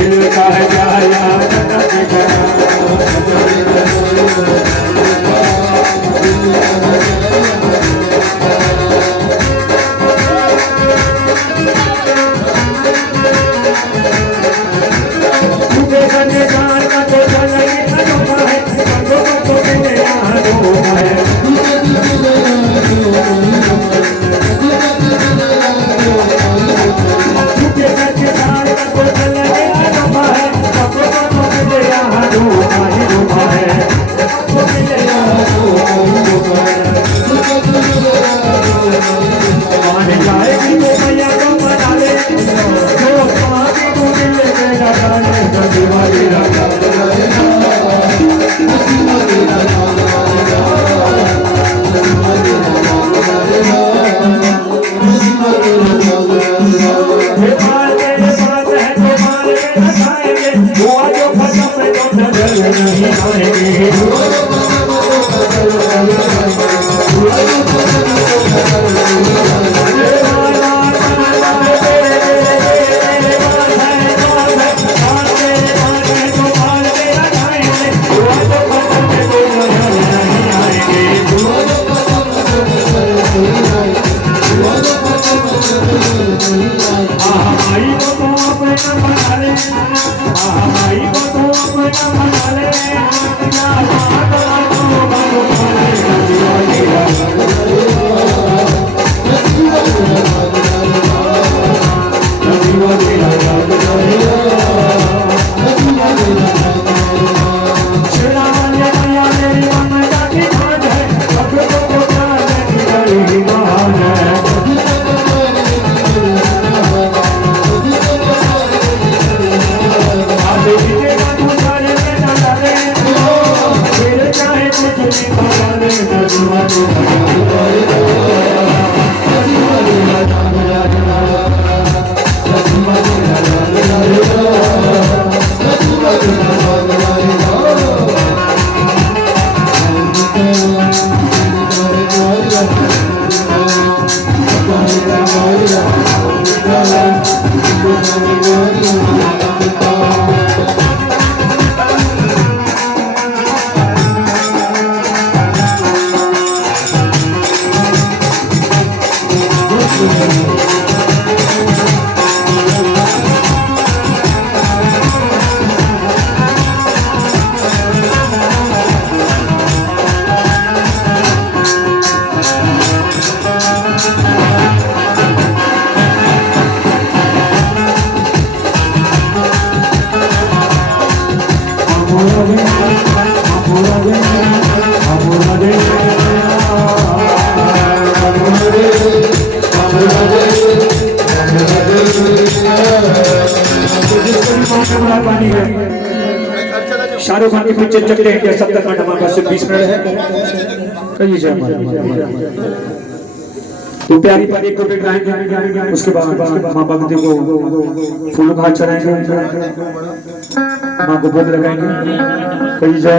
दिल शाहरुख खान की पिक्चर चकले इंडिया 70 मिनट हमारे पास 20 मिनट है। कहिए जय माता। तो प्यारी प्यारी एक कोटेट गाएंगे, उसके बाद माँ भगवती को फूलों का हाथ चढ़ाएंगे, माँ को भोग लगाएंगे। कहिए जय।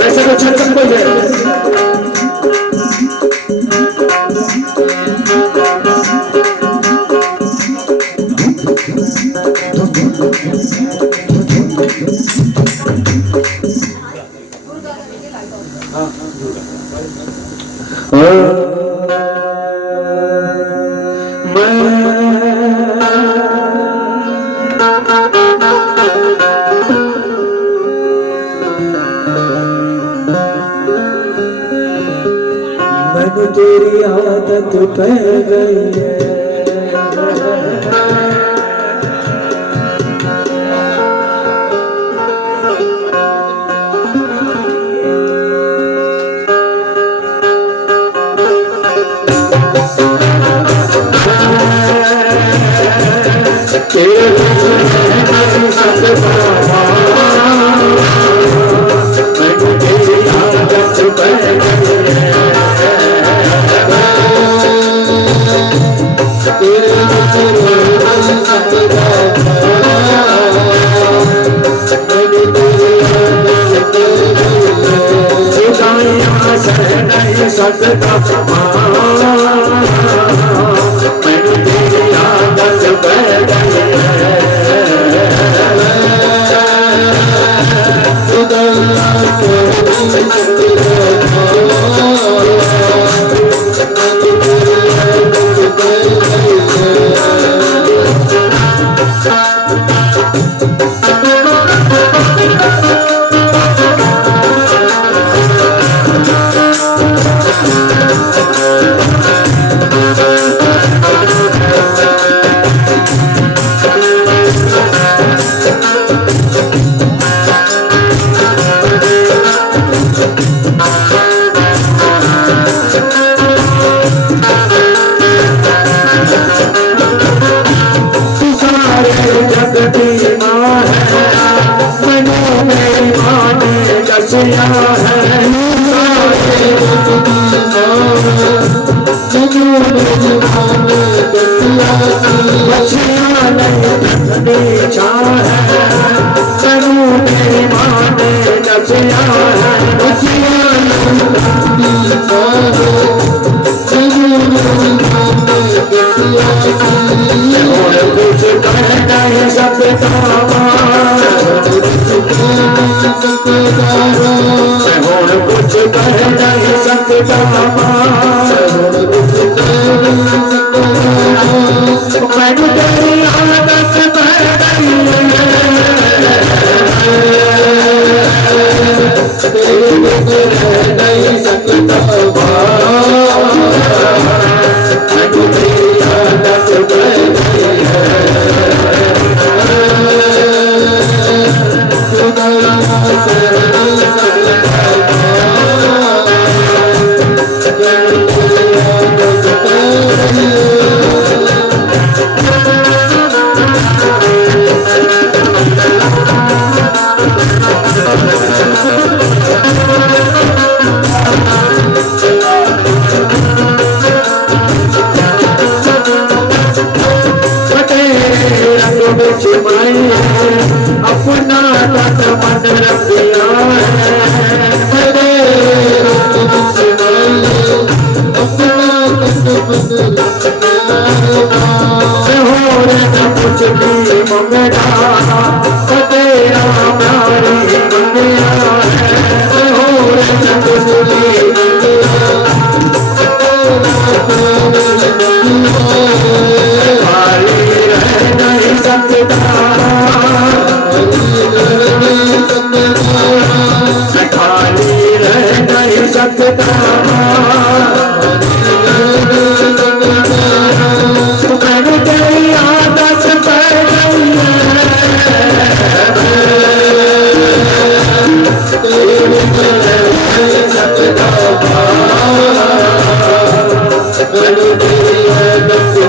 वैसे तो छत सबको है। मैंने तेरी आदत पै गई है,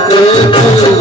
Thank you.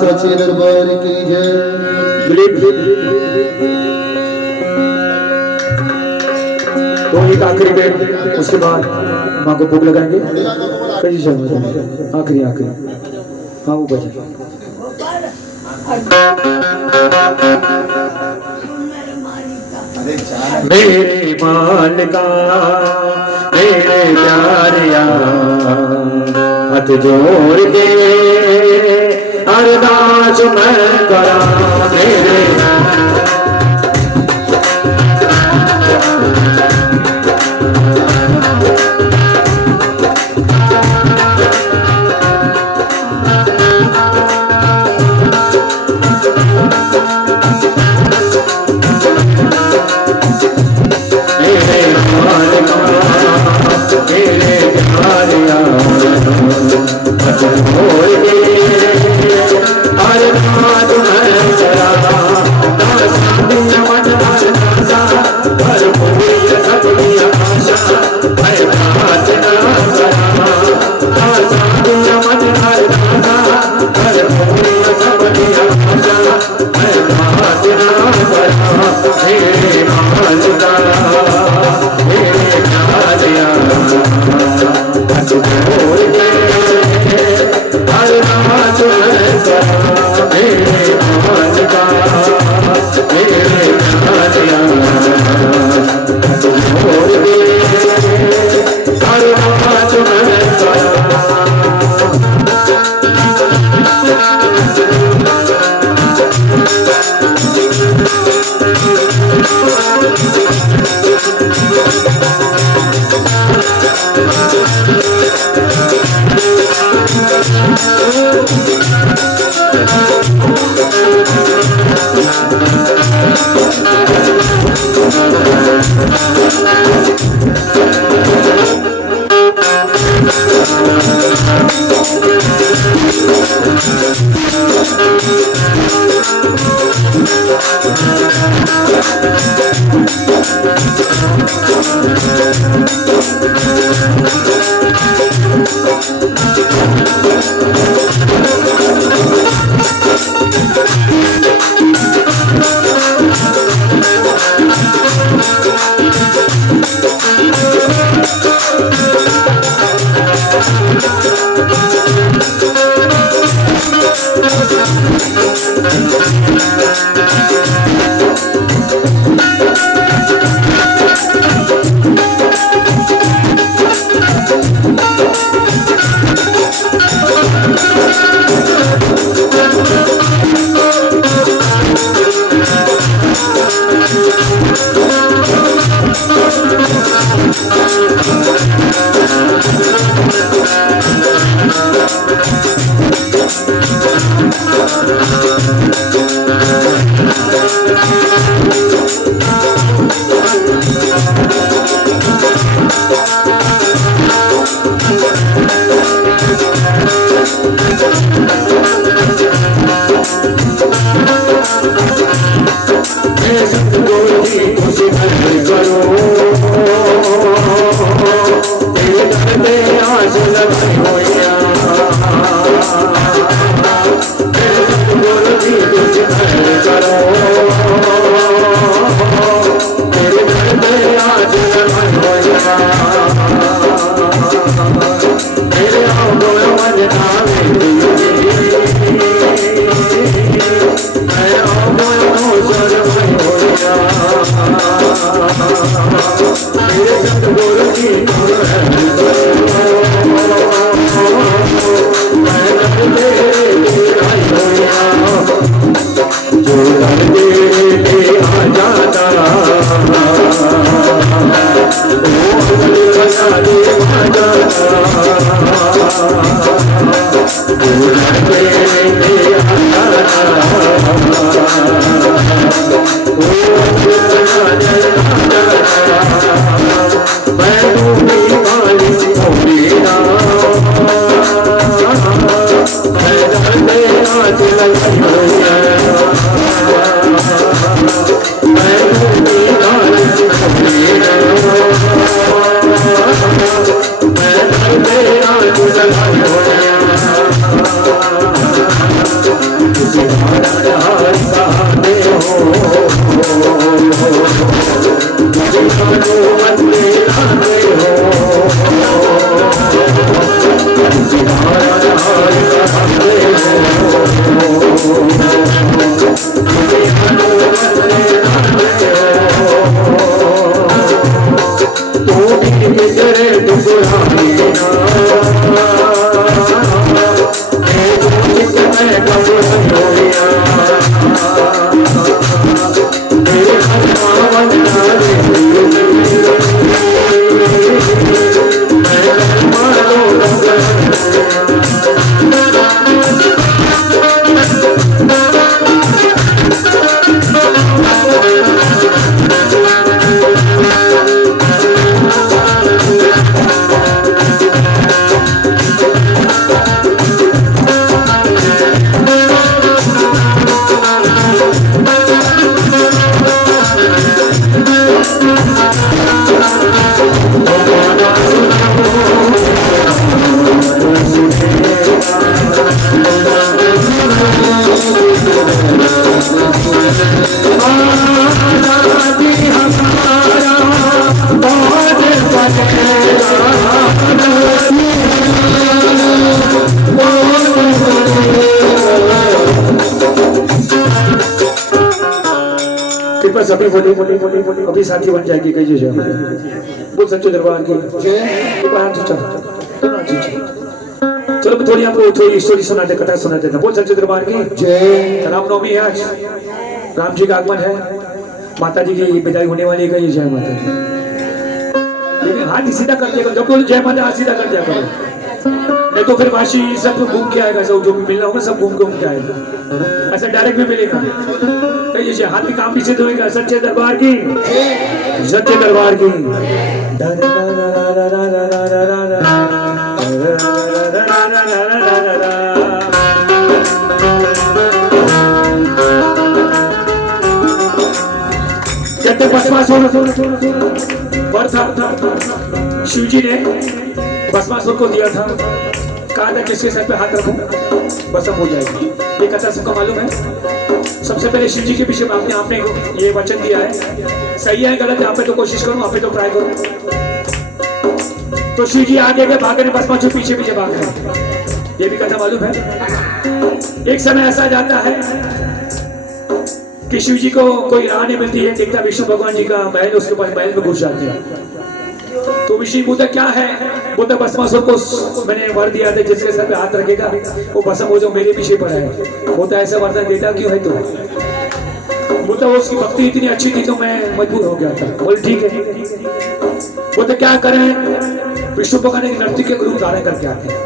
सच्चे दरबार की जय। तो एक आखिरी बेट, उसके बाद माँ को भोग लगाएंगे। कैसी शर्मा आखिरी आखिरी हाँ वो बजा मेरे मालिका मेरे प्यारिया हाथ जोड़ के अरदास मैं करा मेरे मेरे कृपया सभी फोटो अभी साथी बन जाएगी कही जो बोल सच्चे दरबार की कृपया हाथ ऊंचा। चलो मैं थोड़ी आपको थोड़ी स्टोरी सुना दे, कथा सुना देता। बोल सच्चे दरबार की जय। रामनवमी है आज, राम जी का आगमन है, माता जी की विदाई होने वाली है। कही जय माता दी। लेकिन हाथ सीधा कर दिया करो, जब बोलो जय माता हाथ सीधा कर दिया करो, नहीं तो फिर वाशी सब घूम के आएगा, सब जो भी मिलना होगा सब घूम के आएगा, ऐसा डायरेक्ट भी मिलेगा। तो हाथ की काम भी सिद्ध होगा। सच्चे दरबार की, सच्चे दरबार की। कहते भस्मासुर वर था, शिव जी ने भस्मासुर को दिया था, कहा था किसके सर पे हाथ रखूं भस्म हो जाएगी। ये कथा सबको मालूम है। सबसे पहले शिव जी के पीछे आपने ये वचन दिया है, सही है गलत है आप पे तो कोशिश करूं, आप पे तो ट्राई करूं। तो शिव जी आगे गए, भागे ने, भस्मासुर पीछे पीछे भाग रहे, ये भी कथा मालूम है। एक समय ऐसा जाता है कि शिव जी को कोई राह नहीं मिलती है, देखता विष्णु भगवान जी का महल, उसके पास महल में घुस जाते हैं। तो विष्णु बोलता क्या है, बोलता भस्मासुर को मैंने वर दिया था जिसके सर पे हाथ रखेगा वो भस्म हो जाओ, मेरे पीछे पड़ा है। बोलता ऐसा वरदान देता क्यों है तू? बोलता वो उसकी भक्ति इतनी अच्छी थी तो मैं मजबूर हो गया था। बोल ठीक है। बोलते क्या करें? विष्णु भगवान एक नर्तकी के रूप धारण करके आते हैं,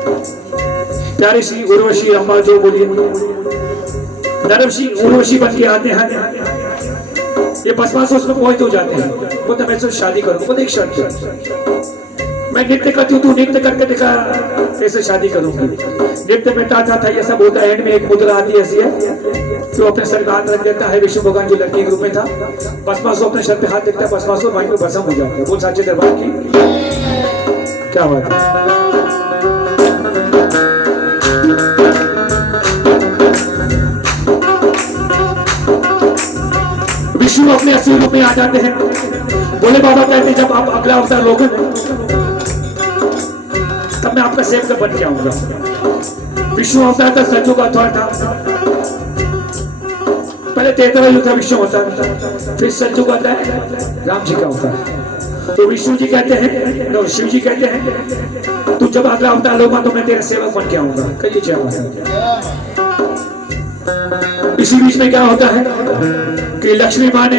प्यारी सी उर्वशी रंभा जो बोलिए नरवशी उर्वशी बन के आते हैं। ये भस्मासुर उसमें मोहित हो जाते हैं। बोलते मैं तुझसे शादी करूंगा। बोलते एक शर्त है, मैं नृत्य करती हूँ, तू नृत्य करके दिखा, कैसे शादी करूंगी। नृत्य में था ये सब होता है। एंड में एक मुद्रा आती है ऐसी है, तो अपने सर पे हाथ रख देता है। विष्णु भगवान जो लड़की के रूप में था, भस्मासुर अपने सर पे हाथ देखता है, भस्मासुर वहीं पे भस्म हो जाता है। बोल साचे दरबार की क्या बात है। विष्णु अपने असली रूप में आ जाते हैं। बोले बाबा कहते जब आप अगला अवतार लोगे तब मैं आपका सेवक बन के आऊंगा। विष्णु अवतार था, सज्जों का अवतार था। पहले तेतरा युग था विष्णु अवतार, फिर सज्जों का है राम जी का अवतार। तो विष्णु जी कहते हैं, शिव जी कहते हैं तू जब अगला अवतार लोगा तो मैं तेरा सेवक बन के आऊंगा। कहिए जय माता। इसी बीच में क्या होता है कि लक्ष्मी माँ ने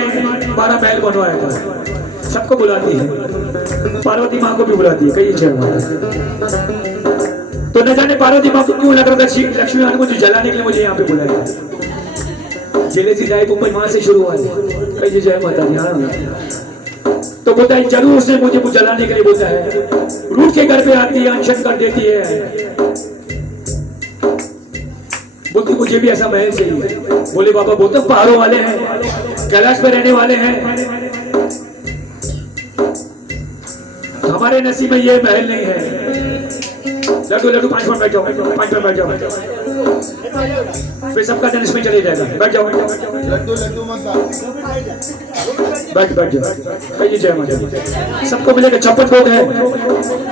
12 महल बनवाया था, सबको बुलाती है, पार्वती माँ को भी बुलाती है। कहिए जय माता। तो न जाने पार्वती माँ को क्यों लग रहा था लक्ष्मी माँ ने मुझे जलाने के लिए मुझे यहाँ पे बुलाया। जेले से जाए ऊपर माँ से शुरू हुआ है। कहिए जय माता दी। हाँ, तो बोलता है जरूर उसने मुझे जलाने के लिए बोलता है, रूठ के घर पे आती है, अनशन कर देती है, बोलती मुझे भी ऐसा महल चाहिए। बोले बाबा बोलते पहाड़ों वाले हैं, कैलाश पे रहने वाले हैं, हमारे नसीब में ये महल नहीं है। लड्डू लड्डू 5 मिनट बैठ जाओ, 5 मिनट बैठ जाओ, फिर सबका दिन इसमें चले जाएगा। बैठ जाओ, लड्डू लड्डू मत बैठ जाओ। कहिए जय माता। सबको मिलेगा 56 लोग हैं,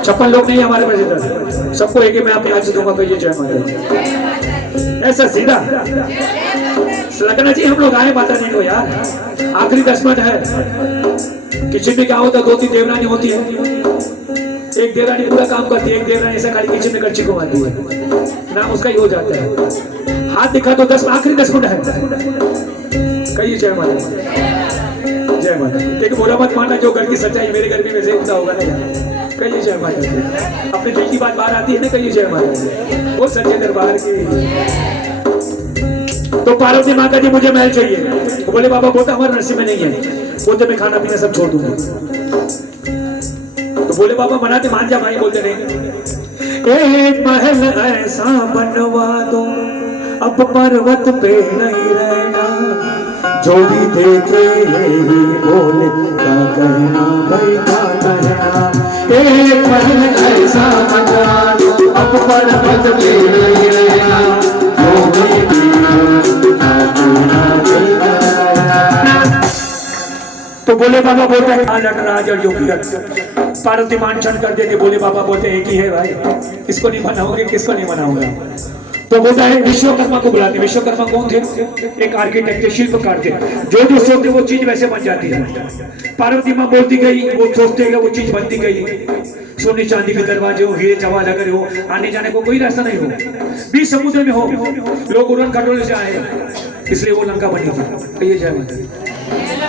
56 लोग नहीं हमारे पास इधर, सबको एक मैं अपने हाथ से दूंगा। कहिए जय माता। ऐसा सीधा लगना चाहिए हम लोग आए माता जी को यार। आखिरी 10 मिनट है। किचन में क्या होता है, 2-3 देवरानी होती है, एक देवरानी पूरा काम करती है, एक देवरानी ऐसा खाली किचन में कच्ची को मारती है, नाम उसका ही हो जाता है। हाथ दिखा तो 10 आखिरी 10 मिनट है। कहिए जय माता। जय माता। लेकिन बोला मत मानना, जो घर की सच्चाई मेरे घर में वैसे होता होगा ना। कहिए जय माता। अपने दिल की बात बाहर आती है ना। कहिए जय माता। वो सच्चे दरबार की। तो पार्वती माता जी मुझे महल चाहिए। बोले बाबा बोलता हमारे नसीब में नहीं है, बोलते मैं खाना पीना सब छोड़ दूंगा। तो बोले बाबा बनाते मान जा भाई। बोलते नहीं, एक महल ऐसा बनवा दो अब पर्वत पे नहीं रहना, जो भी देखे यही बोले क्या कहना भाई क्या कहना। एक महल ऐसा बनवा दो अब पर्वत पे नहीं रहना, जो भी तो बोले बाबा बोलते हैं नटराज और योगी। पार्वती मानछन कर देते। बोले बाबा बोलते एक ही है भाई, किसको नहीं मनाओगे, किसको नहीं मनाऊंगा। तो बोलता है विश्वकर्मा को बुलाते। विश्वकर्मा कौन थे? एक आर्किटेक्ट, शिल्पकार थे। जो जो सोचते वो चीज वैसे बन जाती है। पार्वती माँ बोलती गई, वो सोचते गए, वो चीज बनती गई। सोने चांदी के दरवाजे हो, हीरे जवाहर अगर हो, आने जाने को कोई रास्ता नहीं हो, बीच समुद्र में हो, लोग उड़न खटोले से आए, इसलिए वो लंका बनी थी। कहिए जय माता।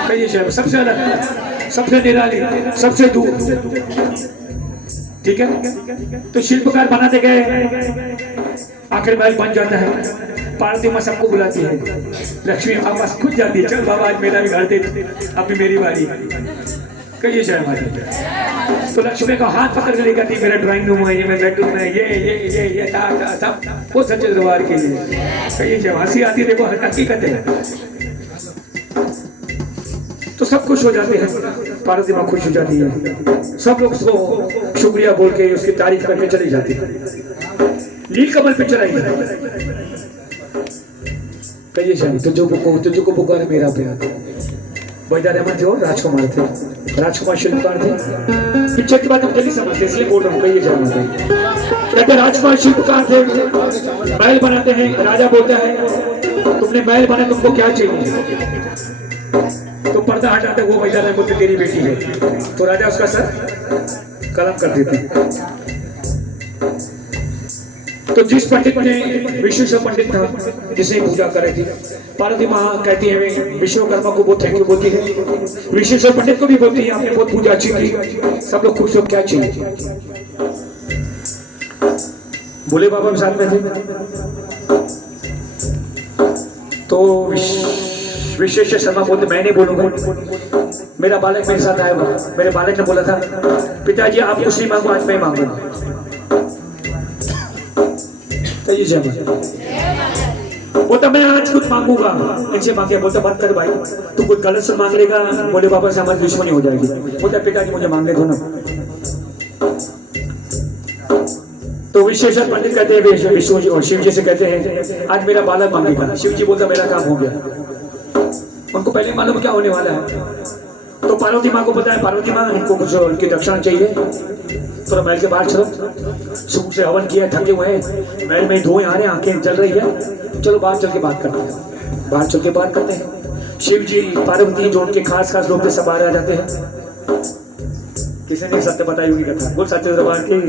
कहिए जय। सबसे अलग, सबसे निराली, सबसे दूर। ठीक है। तो शिल्पकार बनाते गए, आखिर महल बन जाता है। पार्वती माँ सबको बुलाती है, लक्ष्मी माँ पास खुद जाती है, चल बाबा आज मेरा भी घर दे, अभी मेरी बारी। कहिए जय माता। तो लक्ष्मी का हाथ पकड़ कर कहती मेरा ड्राइंग रूम है, ये मैं बेडरूम है, ये सब वो सच्चे दरबार के लिए। कहिए जय। हंसी आती है, देखो हकीकत है। तो तो सब खुश हो जाते हैं, पार्वती माँ खुश हो जाती है, सब लोग उसको शुक्रिया बोल के उसकी तारीफ करके चले जाते हैं। नीलकमल पे चढ़ाई कहिए शायद तुझको पुकार मेरा प्यार। बैदार अहमद थे और राजकुमार थे, राजकुमार शिल्पकार थे। पिक्चर की बात हम जल्दी समझते इसलिए बोल रहा हूँ। कहिए जाए कहते राजकुमार शिल्पकार थे, महल बनाते हैं। राजा बोलता है तुमने महल बना, तुमको क्या चाहिए? तो पर्दा हटाते वो बैदार अहमद बोलते तेरी बेटी है। तो राजा उसका सर कलम कर देते। तो जिस पंडित ने विश्वेश्वर पंडित था जिसने पूजा करी थी, पार्वती माँ कहती है विश्वकर्मा को बहुत थैंक यू बोलती है, विश्वेश्वर पंडित को भी बोलती है आपने बहुत पूजा अच्छी की। सब लोग खुश हो, क्या चाहिए? भोले बाबा भी साथ में थे। तो विश्वेश्वर शर्मा बोलते मैं नहीं बोलूंगा, मेरा बालक मेरे साथ आएगा। मेरे बालक ने बोला था पिताजी आप कुछ नहीं मांगो, आज मैं मांगूंगा। बोलता मैं आज कुछ मांगूंगा, इनसे मांगे। बोलता मत कर भाई, तू कुछ गलत से मांग लेगा, बोले बाबा से हमारी दुश्मनी हो जाएगी। बोलता पिताजी मुझे मांगने दो ना। तो विश्वेश्वर पंडित कहते हैं विष्णु जी और शिव जी से कहते हैं आज मेरा बालक मांगेगा। शिव जी बोलता मेरा काम हो गया। उनको पहले मालूम क्या होने वाला है। तो पार्वती माँ को पता है, पार्वती माँ इनको कुछ उनकी दक्षिणा चाहिए। थोड़ा महल के बाहर चलो, सुबह से हवन किया, थके हुए हैं, महल में धुएं आ रहे हैं, आंखें जल रही है, चलो बाहर चल के बात करते हैं। बाहर चल के बात करते हैं। शिव जी पार्वती जो उनके खास खास लोग थे सब बाहर आ जाते हैं। किसी ने सत्य बताई होगी कथा, बोल सत्य दरबार की।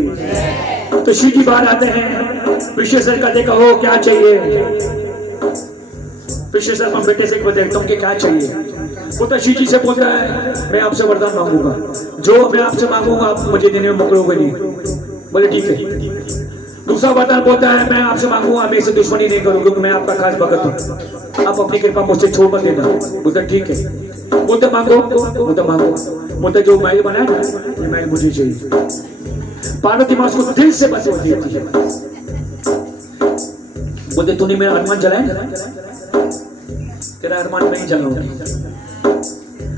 तो शिव जी बाहर आते हैं। विश्वेश्वर कहते कहो क्या चाहिए? विश्वेश्वर बेटे से बताए तुमके क्या चाहिए? वो तो शिव जी से बोल रहा है मैं आपसे वरदान मांगूंगा, जो मैं आपसे मांगूंगा आप मुझे देने में मुकरोगे नहीं। बोले ठीक है। दूसरा वरदान बोलता है मैं आपसे मांगूंगा मैं इसे दुश्मनी नहीं करूंगा क्योंकि मैं आपका खास भगत हूँ, आप अपनी कृपा मुझसे छोड़ मत देना। बोलता ठीक है। बोलते मांगो, बोलते मांगो। बोलते जो महल बना है ये महल मुझे चाहिए। पार्वती माँ उसको दिल से बस होती है। बोलते तूने मेरा अनुमान जलाया, तेरा अरमान नहीं जलाऊंगी।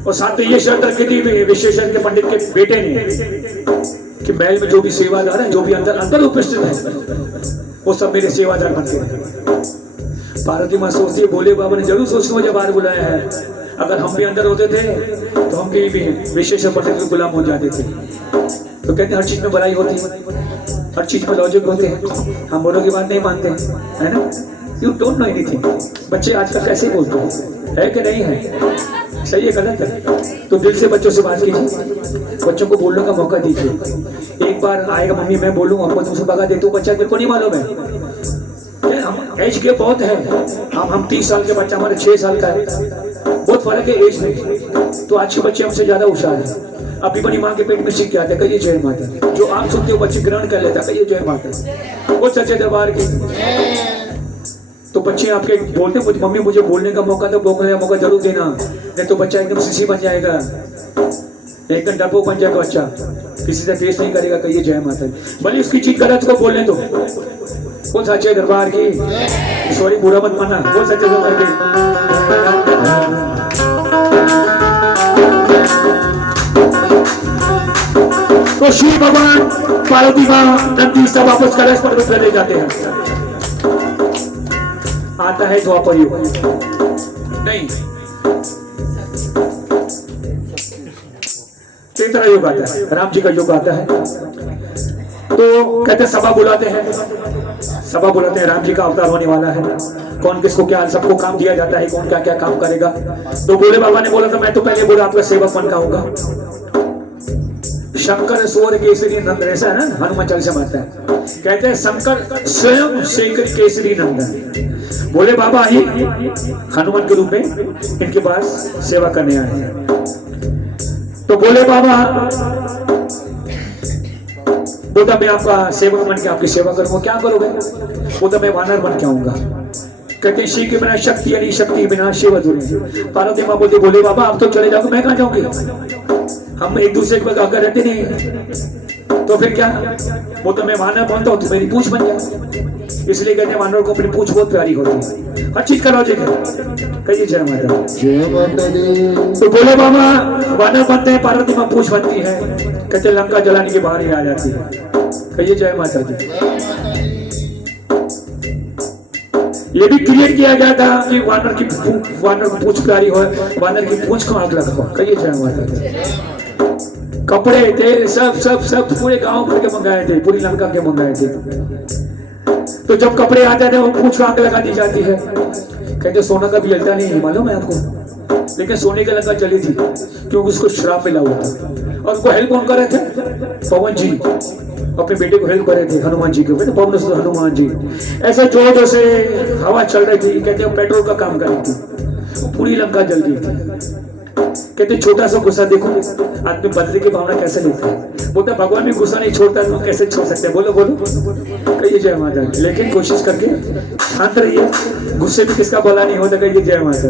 और साथ में ये शर्त रखी थी विश्वेश्वर के पंडित के बेटे ने कि महल में जो भी सेवादार है, जो भी अंदर उपस्थित है, वो सब मेरे सेवादार बनते हैं। पार्वती माँ सोचती है भोले बाबा ने जरूर सोच के मुझे बाहर बुलाया है। अगर हम भी अंदर होते थे तो हम भी विश्वेश्वर पंडित के गुलाम हो जाते थे। तो कहते हर चीज में भलाई होती है, हर चीज में लॉजिक होते हैं, हम बोलों की बात नहीं मानते हैं, है ना? You don't know anything. बच्चे आजकल कैसे बोलते हैं, है कि नहीं है? सही है गलत है? तो दिल से बच्चों से बात कीजिए, बच्चों को बोलने का मौका दीजिए। एक बार आएगा मम्मी मैं बोलूंगा आपको तुमसे भगा देते हो, बच्चा मेरे को नहीं मालूम है। हम एज के बहुत है, हम 30 साल के बच्चा हमारे 6 साल का है, बहुत फर्क है एज में। तो आज के बच्चे हमसे ज्यादा होशियार है। अभी बनी माँ के पेट में सीख के आते, कहिए जय माता। जो आप सुनते हो बच्चे ग्रहण कर लेता, कहिए जय माता। वो सच्चे दरबार की। तो बच्चे आपके बोलते मुझे मम्मी मुझे बोलने का मौका तो बोलने का मौका जरूर देना, नहीं तो बच्चा एकदम सीसी बन जाएगा, एकदम डरपोक बन जाएगा बच्चा, किसी से फेस नहीं करेगा। कहिए जय माता। भले उसकी चीज गलत को बोलने दो, बोल सच्चे दरबार की। सॉरी बुरा मत मानना, बोल सच्चे दरबार की। तो शिव भगवान पार्वती माँ नंदी सब वापस कलश पर्वत पर ले जाते हैं। आता है द्वापर युग, नहीं त्रेता युग आता है, राम जी का युग आता है। तो कहते सभा बुलाते हैं, सभा बुलाते हैं, राम जी का अवतार होने वाला है, कौन किसको क्या, सबको काम दिया जाता है, कौन क्या क्या काम करेगा। तो भोले बाबा ने बोला था मैं तो पहले बोला आपका सेवक बन जाऊंगा। शंकर सूर्य केसरी नंद, ऐसा है ना हनुमान चालीसा में आता है। कहते हैं शंकर स्वयं शेखर केसरी नंदन, भोले बाबा ही हनुमान के रूप में इनके पास सेवा करने आए हैं। तो भोले बाबा बोलता मैं आपका सेवक बन के आपकी सेवा करूंगा। क्या करोगे? बोलता मैं वानर बन के आऊंगा। कहते शिव के बिना शक्ति यानी शक्ति बिना शिव अधूरी। पार्वती माँ बोलती भोले बाबा आप तो चले जाओगे, मैं कहाँ जाऊंगी? हम एक दूसरे को आकर रहते नहीं, तो फिर क्या? वो तो मैं वानर बनता हूँ तो मेरी पूंछ बन जाए, इसलिए कहते हैं वानरों को अपनी पूंछ बहुत प्यारी होती है। हर चीज का लॉजिक है। कहिए जय माता। जय माता दी। तो बोले बाबा वानर बनते हैं, पार्वती माँ पूछ बनती है, कहते लंका जलाने के बाहर ही आ जाती है। कहिए जय माता दी। ये भी क्रिएट किया गया था कि वानर को पूछ प्यारी हो, वानर की पूछ को आग लगा हो। कहिए जय माता दी। कपड़े तेल सब सब सब पूरे गांव भर के मंगाए थे, पूरी लंका के मंगाए थे। तो जब कपड़े आते थे वो पूछ को आग लगा दी जाती है। कहते सोना का भी जलता नहीं है, मालूम है आपको, लेकिन सोने की लंका चली थी क्योंकि उसको श्राप मिला हुआ था। और उनको हेल्प कौन कर रहे थे? पवन जी अपने बेटे को हेल्प कर रहे थे, हनुमान जी के बेटे पवन से हनुमान जी। ऐसे जोर से हवा चल रही थी, कहते हैं पेट्रोल का काम कर रही थी, वो पूरी लंका जल रही थी। कहते छोटा सा गुस्सा देखो आदमी बदले की भावना कैसे लेता है। बोलता भगवान भी गुस्सा नहीं छोड़ता तो कैसे छोड़ सकते हैं? बोलो बोलो। कहिए जय माता। लेकिन कोशिश करके शांत रहिए, गुस्से में किसका भला नहीं होता। कहिए जय माता।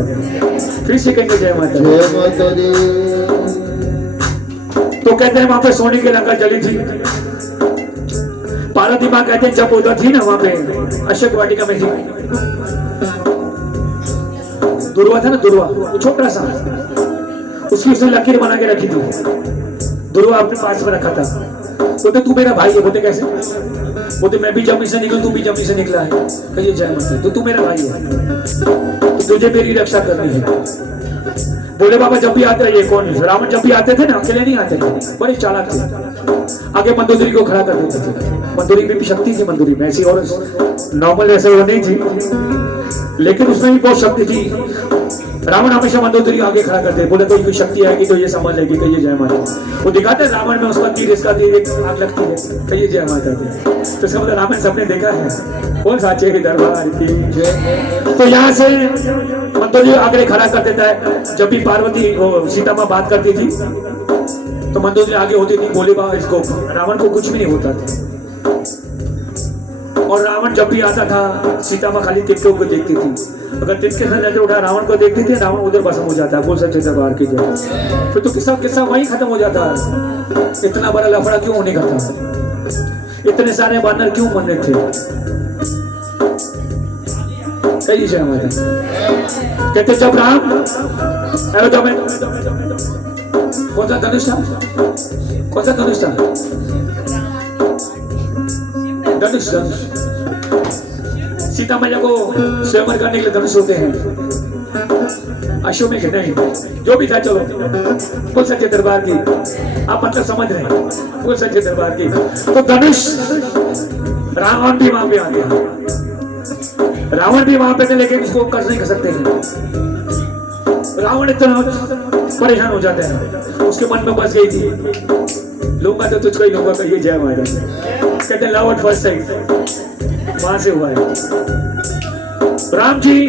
फिर से कहेंगे जय माता। जय माता दी। तो कहते हैं वहां पे सोने की लंका जली थी। पार्वती माँ कहते हैं जब उधर थी ना वहां पे अशोक वाटिका में थी, दुर्वा था ना, दुर्वा छोटा सा, उसकी उसने लकीर बना के रखी थी। दुर्वा अपने पास में रखा था। बोलते तू मेरा भाई है। बोलते कैसे? बोलते मैं भी जमी से निकल, तू भी जमी से निकला है। कहिए जय माता। तो तू मेरा भाई है तो तुझे मेरी रक्षा करनी है। बोले बाबा जब भी आते ये कौन? रावण जब भी आते थे ना अकेले नहीं आते थे, बड़े चालाक थे। आगे मंदोदरी को खड़ा कर देते थे। मंदोदरी में भी शक्ति थी, मंदोदरी में ऐसी और नॉर्मल ऐसे वो नहीं थी, लेकिन उसमें भी बहुत शक्ति थी। रावण हमेशा मंदोदरी आगे खड़ा करते, बोले तो कोई शक्ति आएगी तो ये समझ लेगी। कहिए जय माता। वो दिखाते रावण में उसका तीर, इसका तीर, एक आग लगती है। कहिए जय माता दी। तो इसका मतलब रावण सबने देखा है, कौन साचे के दरबार की। तो यहाँ से मंदोदरी आगे खड़ा कर देता है। जब भी पार्वती सीता माँ बात करती थी तो मंदोदरी आगे होती थी। बोले बाबा इसको रावण को कुछ भी नहीं होता था। और रावण जब भी आता था सीता माँ खाली तिनके को देखती थी। अगर तिनके से नजर उठा रावण को देखती थी, रावण उधर भस्म हो जाता है। बोल सच्चे दरबार की जय। फिर तो किस्सा वही खत्म हो जाता है। इतना बड़ा लफड़ा क्यों होने का था? इतने सारे वानर क्यों बनने थे? कहिए जय माता। कहते जब राम कौन सा धनुष था? कौन सा धनुष था? धनुष। सीता मैया को स्वयंवर करने के लिए धनुष होते हैं। अश्वमेघ नहीं, जो भी था चलो बोल सच्चे दरबार की। आप मतलब समझ रहे हैं, बोल सच्चे दरबार की। तो धनुष रावण भी वहां पे आ गया। रावण भी वहां पे थे लेकिन उसको कस नहीं कर सकते थे। रावण इतना परेशान हो जाते हैं, उसके मन में बस गई थी लूंगा तो तुझको ही लूंगा। कहिए जय माता। कहते हैं लव एट फर्स्ट साइट वहां से हुआ है। राम जी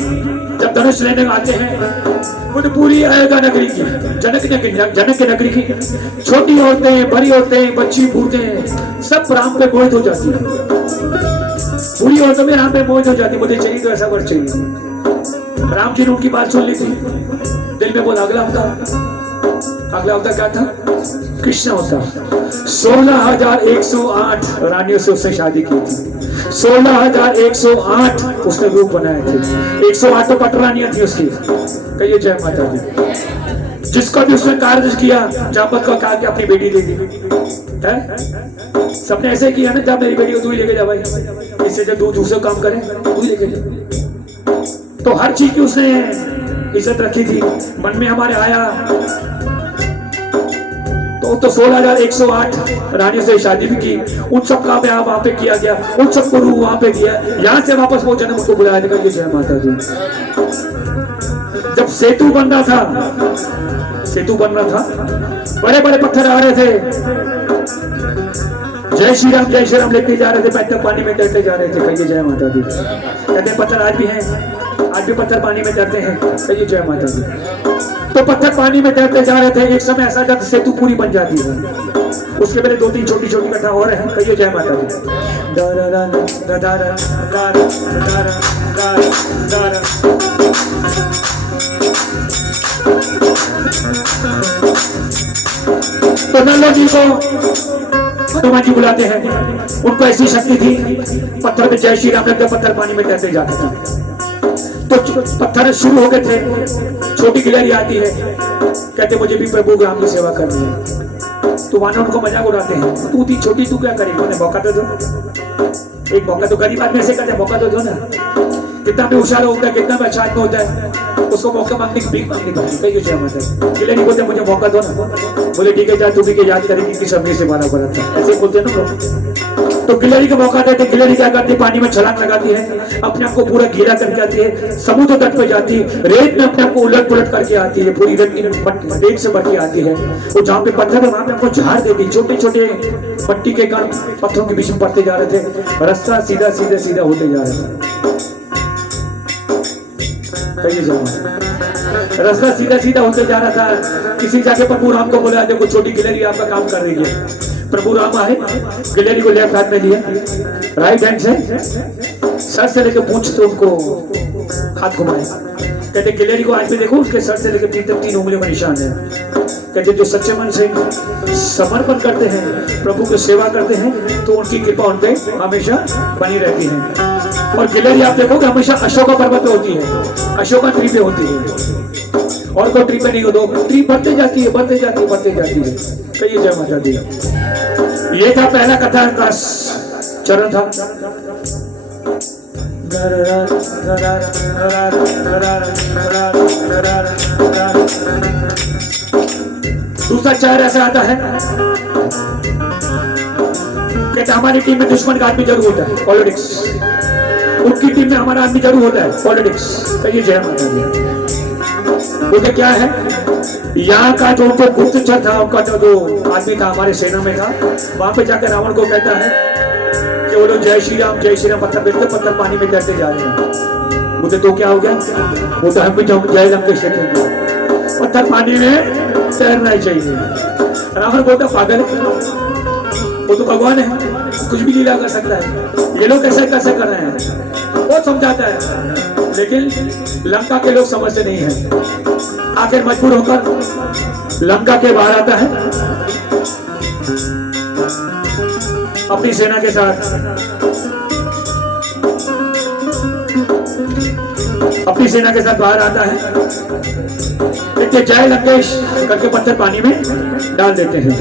जब धनुष लेने आते हैं वो तो पूरी अयोध्या नगरी की, जनक की नगरी की छोटी औरतें, बड़ी औरतें, बच्ची, बूढ़े सब राम पे मोहित हो जाती है। पूरी औरतों में राम पे मोहित हो जाती। मुझे चाहिए तो ऐसा वर चाहिए। राम जी ने उनकी बात सुन ली थी, दिल में बोला अगला अवतार क्या था? कृष्ण अवतार। 16,108 रानियों से उसने शादी की थी। 16,108 उसने रूप बनाए थे। 108 तो पटरानियां थी उसकी। कहिए जय माता दी। जिसका भी उसने कार्य किया, जापत को कहा कि अपनी बेटी दे दी है। सबने ऐसे किया ना, जब मेरी बेटी को तू ही लेके जा भाई, इससे जब तू दूसरे काम करे तू ही लेके जा। तो हर चीज की उसने इज्जत रखी थी। मन में हमारे आया तो 16,108 रानियों से शादी भी की। उन सब का ब्याह वहां पे किया गया, उन सब को रूह वहां पे दिया। यहाँ से वापस वो जन्म को बुलाया था। ये जय माता दी। जब सेतु बन रहा था, बड़े बड़े पत्थर आ रहे थे। जय श्री राम लेते जा रहे थे, पैदल पानी में तैरते जा रहे थे। कहिए जय माता दी। कहते पत्थर आज भी हैं, आज भी पत्थर पानी में तैरते हैं। कहिए जय माता दी। तो पत्थर पानी में तैरते जा रहे थे। एक समय ऐसा जब सेतु पूरी बन जाती है, उसके पहले 2-3 छोटी छोटी कथा और है। कहिए जय माता दी। तो नंदा जी को हनुमान जी बुलाते हैं। उनको ऐसी शक्ति थी, पत्थर में जय श्री राम लगता, पत्थर पानी में तैरते जाता था। तो पत्थर शुरू हो गए थे। छोटी गिलहरी आती है, कहते मुझे भी प्रभु राम की सेवा करनी है। तो वानर उनको मजाक उड़ाते हैं, तू इतनी छोटी तू क्या करेगी, उन्हें मौका तो दो। एक मौका तो गरीब आदमी ऐसे कहते हैं, मौका तो दो ना। कितना भी होशियार होता है, कितना भी अच्छा आदमी होता है, उसको मौका मांगने की भीख मांगनी पड़ती है। कई मतलब गिलहरी बोलते मुझे मौका दो ना। बोले ठीक है जा, तू भी के याद करेगी कि सबने से मारा पड़ा था, ऐसे बोलते हैं ना लोग। तो गिलहरी को मौका देते, गिलहरी क्या करती है, पानी में छलांग लगाती है, अपने आप को पूरा गीला करके आती है, समुद्र तट पर जाती है, रेत में अपने आप को उलट पुलट करके आती है, पूरी रेत से बढ़ के आती है। वो जहाँ पे पत्थर है वहां पे आपको झाड़ देती, छोटे छोटे मट्टी के कण पत्थरों के बीच में पड़ते जा रहे थे, रास्ता सीधा सीधा सीधा होते जा रहा था। रास्ता सीधा सीधा होते जा रहा था। किसी जाके प्रभु राम को बोला, देखो छोटी गिलहरी आपका काम कर रही है। प्रभु राम आए, गिलहरी को लेफ्ट हाथ में लिया, राइट हैंड से सर से लेकर पूंछ तो उनको हाथ घुमाए। कहते गिलहरी को आज भी देखो, उसके सर से लेकर पीठ तक 3 उंगलियों का निशान है। कहते जो सच्चे मन से समर्पण करते हैं, प्रभु की सेवा करते हैं, तो उनकी कृपा उन पे हमेशा बनी रहती है। और गिलहरी आप देखोगे हमेशा अशोका पर्वत पे होती है, अशोका ट्री पे होती है, और कोई ट्री पे नहीं होती। ट्री बढ़ते जाती है, बढ़ते जाती है, बढ़ते जाती है। कहिए जय माता दी। ये था पहला कथा का चरण था। दूसरा चरण ऐसा आता है, कहते हमारी टीम में दुश्मन का आदमी जरूर होता है, पॉलिटिक्स। उनकी टीम में हमारा आदमी जरूर होता है, पॉलिटिक्स। कहिए जय माता दी। वो क्या है, यहाँ का जो उनको गुप्तचर था, उनका जो आदमी था हमारे सेना में था, वहां पे जाकर रावण को कहता है कि वो लोग जय श्री राम पत्थर बेचते, पत्थर पानी में तैरते जा रहे हैं। बोलते तो क्या हो गया, वो तो हम भी जय लंकेश देखेंगे, पत्थर पानी में तैरना ही चाहिए। रावण बोलता पागल, वो तो भगवान है, कुछ भी लीला कर सकता है, ये लोग कैसे कर रहे हैं, वो समझाता है। लेकिन लंका के लोग समझते नहीं है। आखिर मजबूर होकर लंका के बाहर आता है अपनी सेना के साथ, अपनी सेना के साथ बाहर आता है। इतने जय लंकेश करके पत्थर पानी में डाल देते हैं।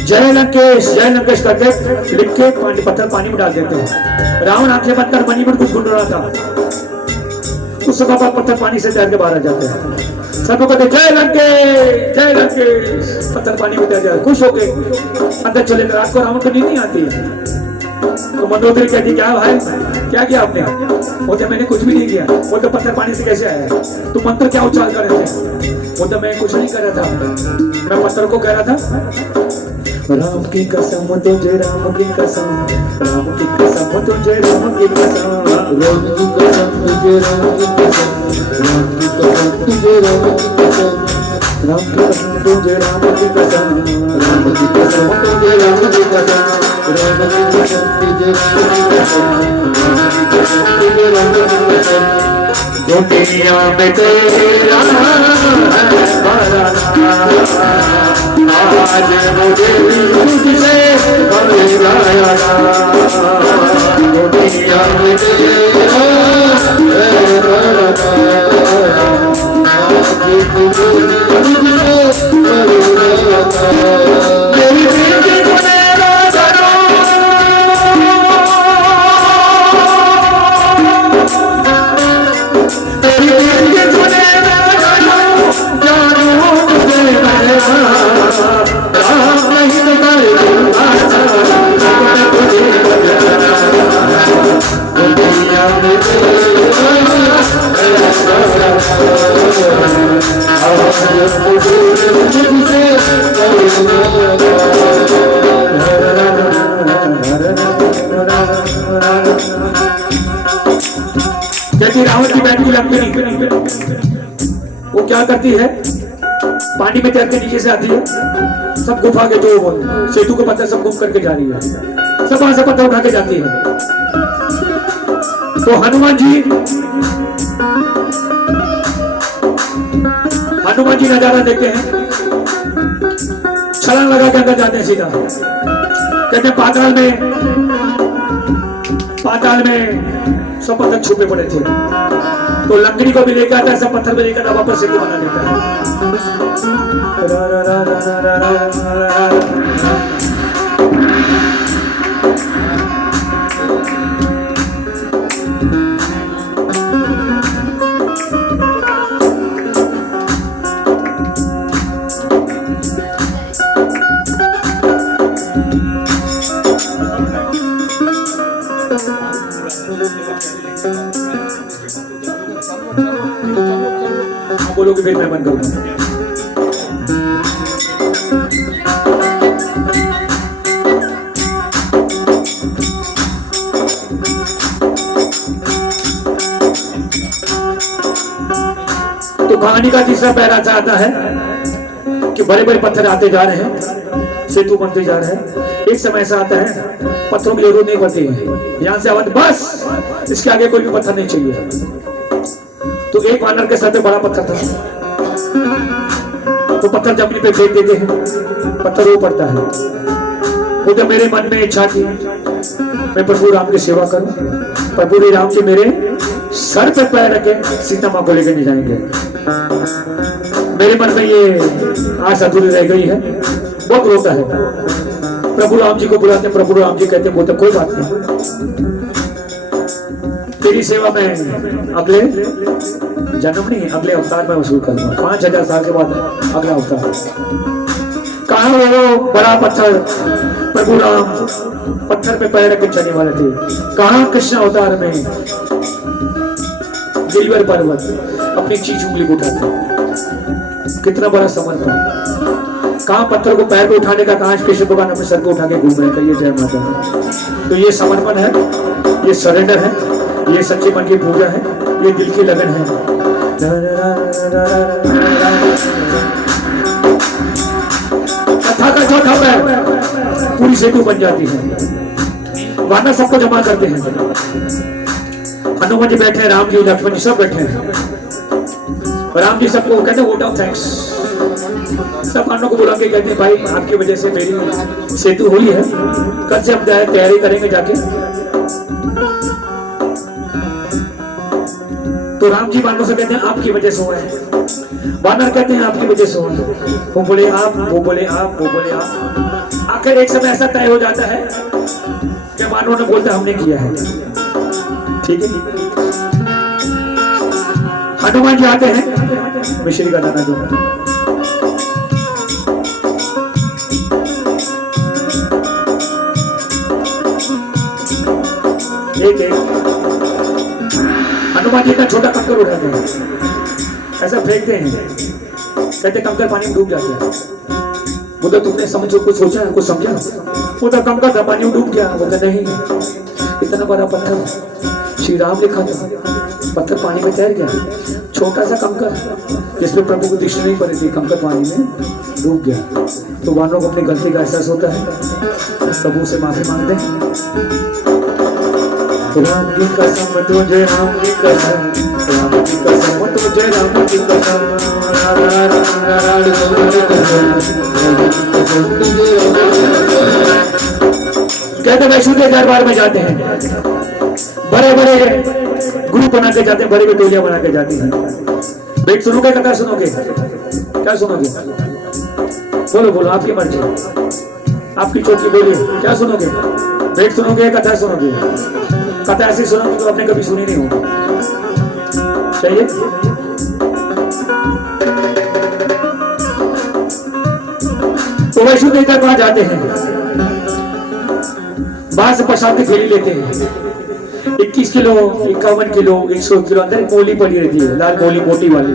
जय लंकेश करके लिख के पत्थर पानी में डाल देते हैं। रावण आंखें बंद कर मनी में कुछ ढूंढ रहा था, उस समय पर पत्थर पानी से तैर के बाहर आ जाते हैं। सब कहते जय लंकेश, पत्थर पानी में तैर जाए, खुश हो गए, अंदर चले गए। रात को रावण को नींद नहीं आती है, तो मंदोदरी कहती क्या भाई क्या किया आपने? बोलते मैंने कुछ भी नहीं किया। बोलते पत्थर पानी से कैसे आया? तुम मंत्र क्या उच्चार कर रहे थे? बोलते मैं कुछ नहीं कर रहा था, मैं पत्थर को कह रहा था राम की कसम तुझे, राम की कसम, राम की कसम तुझे, राम की कसम, राम की कसम तुझे, राम की कसम, राम की कसम तुझे, राम की कसम, राम की कसम तुझे, राम की कसम, राम की कसम तुझे, राम की कसम, राम की कसम तुझे, राम की कसम, राम की कसम तुझे, राम की कसम। दुनिया में तेरा है भरा, आज मुझे तुझसे बलिदाया। दुनिया में तेरा है भरा, आज तुझसे बलिदाया। मेरी बेटी को मेरा करो, मेरी बेटी को मेरा करो, जानो तुझे मैं राम नहीं तो करूँगा तुझे दुनिया में तेरा आज तुझसे कहती रावण की बहन की लंबी, वो क्या करती है, पानी में तैरते नीचे से आती है, सब गुफा के जो सेतु के पत्थर सब गुम करके जा रही है, सब वहां से पत्थर उठा के जाती है। तो हनुमान जी हनुमान जी नजारा देखते हैं, छलांग लगा के अंदर जाते हैं सीधा। कहते हैं पाताल में सब पत्थर छुपे पड़े थे, तो लकड़ी को भी लेकर आता है, सब पत्थर में लेकर वापस सेतु बना देता है। बोलोगे फिर मैं बंद करूंगा। तो कहानी का तीसरा पैरा आता है कि बड़े बड़े पत्थर आते जा रहे हैं, सेतु बनते जा रहे हैं। एक समय ऐसा आता है पत्थरों की जरूरत नहीं पड़ती है, यहां से आवाज बस, इसके आगे कोई भी पत्थर नहीं चाहिए। तो एक वानर के सर पे बड़ा पत्थर था, तो पत्थर जमीन पे फेंक देते हैं, पत्थर वो पड़ता है। तो जब मेरे मन में इच्छा थी मैं प्रभु राम की सेवा करूं, प्रभु राम जी मेरे सर पे पैर रखे सीता मां को लेकर नहीं जाएंगे। मेरे मन में ये आशा अधूरी रह गई है, बहुत रोता है। प्रभु राम जी को बुलाते हैं, प्रभु राम जी कहते हैं बोलते कोई बात नहीं, तेरी सेवा में अगले जन्म नहीं अगले अवतार में वसूल करूंगा। 5000 साल के बाद अगला अवतार। कहा वो बड़ा पत्थर, प्रभु राम पत्थर पे पैर रख के चलने वाले थे। कहा कृष्ण अवतार में गिरिवर पर्वत अपनी चीज उंगली को उठाते, कितना बड़ा समर्पण। कहा पत्थर को पैर पे उठाने का, कहा कृष्ण भगवान अपने सर को उठा के घूम रहे, कहिए जय माता। तो ये समर्पण है, ये सरेंडर है, ये सच्चे मन की पूजा है, ये दिल की लगन है। कथा का चौथा पैर पूरी सेतु बन जाती है, वानर सबको जमा करते हैं। हनुमान जी बैठे हैं, राम जी लक्ष्मण जी सब बैठे हैं। राम जी सबको कहते हैं वोट ऑफ थैंक्स, सब वानरों को बुला के कहते हैं भाई आपकी वजह से मेरी सेतु हुई है, कल से हम तैयारी करेंगे जाके। तो राम जी वानरों से कहते हैं आपकी वजह से हुआ है, वानर कहते हैं आपकी वजह से हुआ है, वो बोले आप, वो बोले आप, वो बोले आप। आखिर एक समय ऐसा तय हो जाता है कि वानरों ने बोलता हमने किया है, ठीक है। हनुमान जी आते हैं, मिश्री का दाना दो, एक हनुमान जी का छोटा कंकर उठाते हैं, ऐसा फेंकते हैं, कहते कंकर पानी में डूब जाते हैं। वो तो तुमने समझो कुछ सोचा है, कुछ समझा? वो तो कंकर था पानी में डूब गया। वो तो नहीं, इतना बड़ा पत्थर श्री राम लिखा था, पत्थर पानी में तैर गया। छोटा सा कंकर जिसमें प्रभु को दृष्टि नहीं पड़ी थी, कंकर पानी में डूब गया। तो वानरों को अपनी गलती का एहसास होता है, प्रभु से माफी मांगते हैं। राम की कसम तुझे, राम की कसम, राम की कसम तुझे, राम की कसम, कहते वैष्णो के दरबार में जाते हैं, बड़े बड़े ग्रुप बना के जाते हैं, बड़ी बड़ी टोलियां बना के जाती हैं। भेंट सुनोगे कथा सुनोगे, क्या सुनोगे? बोलो बोलो, आपकी मर्जी, आपकी चौकी बोलिए, क्या सुनोगे? भेंट सुनोगे कथा सुनोगे? कथा ऐसी सुनोगे तो आपने कभी सुनी नहीं होगी, चाहिए। तो वैष्णो देवी तक वहां जाते हैं, बाहर से प्रसाद की थैली लेते हैं, 21 किलो 51 किलो 100 किलो अंदर एक मोली पड़ी रहती है, लाल मोली मोटी वाली।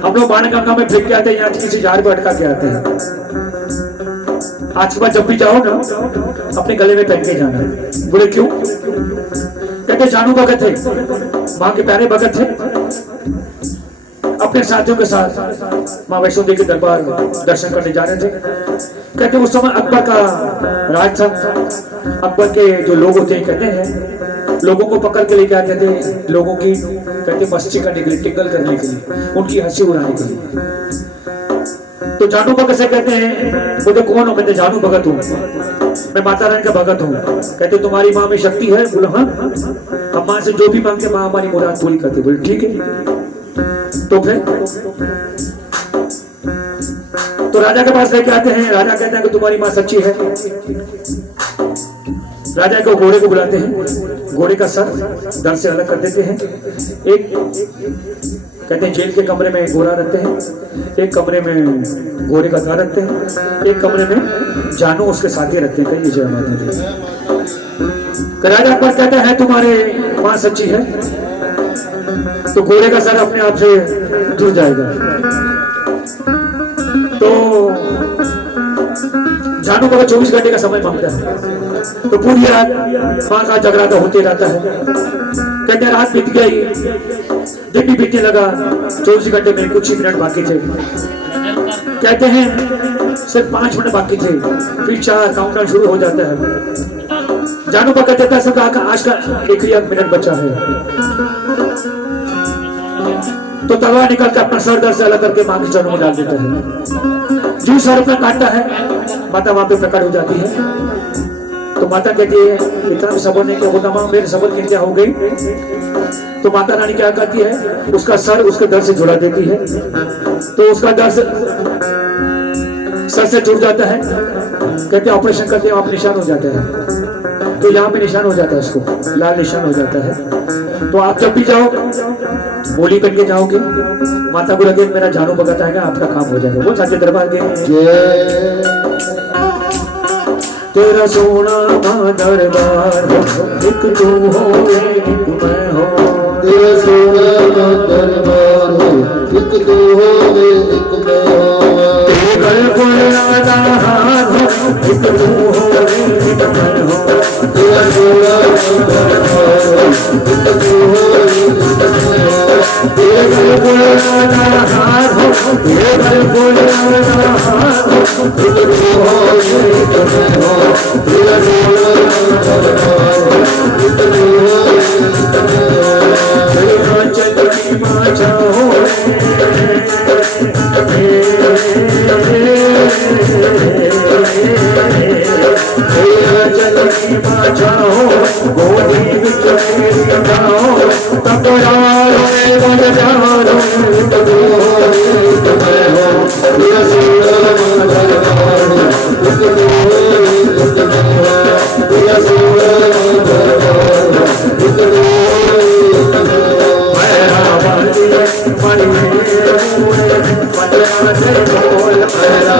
हम लोग बाण गंगा में फेंक के आते हैं, यहाँ किसी झाड़ पे अटका के आते हैं। आज के बाद जब भी जाओ ना, अपने गले में पहन के जाना। बोले क्यों? कहते जानू भगत थे, माँ के प्यारे भगत थे, अपने साथियों के साथ माँ वैष्णो देवी के दरबार दर्शन करने जा रहे थे। कहते उस समय अकबर का राज था, अकबर के जो लोग होते हैं कहते हैं लोगों को पकड़ के लेके आते थे, लोगों की कहते मस्ती करने के लिए, टिकल करने के लिए, उनकी हंसी उड़ाने के लिए। तो जानू भगत से कहते हैं, बोले कौन हो? कहते जानू भगत हूँ, मैं माता रानी का भगत हूँ। कहते तुम्हारी माँ में शक्ति है? बोला हाँ, हम माँ से जो भी मांगते माँ हमारी मुराद पूरी करती। बोले ठीक है। तो फिर तो राजा के पास लेके आते हैं। राजा कहते हैं कि तुम्हारी माँ सच्ची है। राजा को घोड़े को बुलाते हैं, घोड़े का सर दर से अलग कर देते हैं। एक कहते हैं जेल के कमरे में घोड़ा रखते हैं, एक कमरे में घोड़े का सर रखते हैं, एक कमरे में जानू उसके साथी रखते हैं। कहिए जय माता दी। राजा पर कहता है तुम्हारे माँ सच्ची है, तो घोड़े का सर अपने आप से जुड़ जाएगा। तो जानू को 24 घंटे का समय मांगता है, तो पूरी रात माँ का जगराता होते रहता है। कहते रात बीत गई, दिन भी बीतने लगा, 24 घंटे में कुछ ही मिनट बाकी थे। कहते हैं सिर्फ 5 मिनट बाकी थे, फिर 4 काउंटडाउन शुरू हो जाता है। जानू का कहता है सब आज का 1 मिनट बचा है। तो तलवार निकल के अपना सर दर से अलग करके माँ की चरणों में डाल देता है। जो सर अपना काटता है, माता वहां पे प्रकट हो जाती है। तो माता कहती है इतना भी सबर नहीं होता माँ, मेरे सबर की क्या हो गई। तो माता रानी क्या करती है, उसका सर उसके दर से जुड़ा देती है। तो उसका दर से सर से जुड़ जाता है। कहते हैं ऑपरेशन करते हैं, आप निशान हो जाता है। तो यहाँ पे निशान हो जाता है, उसको लाल निशान हो जाता है। तो आप जब भी जाओ बोली करके जाओगे, माता को लगे मेरा जानू भगत आएगा, आपका काम हो जाएगा। वो साचे दरबार के तेरा सोना का दरबार एक तू हो एक मैं हो। तेरा सोना का दरबार हो, एक तू हो एक मैं हो। तेरे बुलाना हार हो, एक तू हो एक मैं हो। तेरा सोना का दरबार हो, एक तू हो एक मैं हो। तेरे बुलाना हार हो, तेरे बुलाना हार हो, एक तू हो एक मैं हो। तेरा सोना का दरबार हो, एक तू हो एक मैं हो। तेरा चलती माचा हो तेरा चलती माचा हो, गोदी बिच मेरी जाओ, तब यार बन जाओ, एक तू हो एक मैं हो। तेरा सोना का दरबार हो, एक तू हो एक मैं हो। तेरा सोना का दरबार हो, एक तू हो एक मैं हो।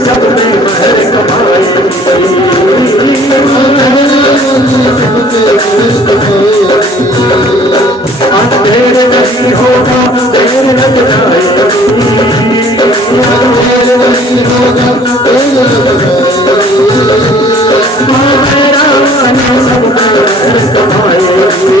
सब में महर कमाई नहीं होगा देर लग जाएगी मेरा मन सब कमाएगी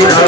गया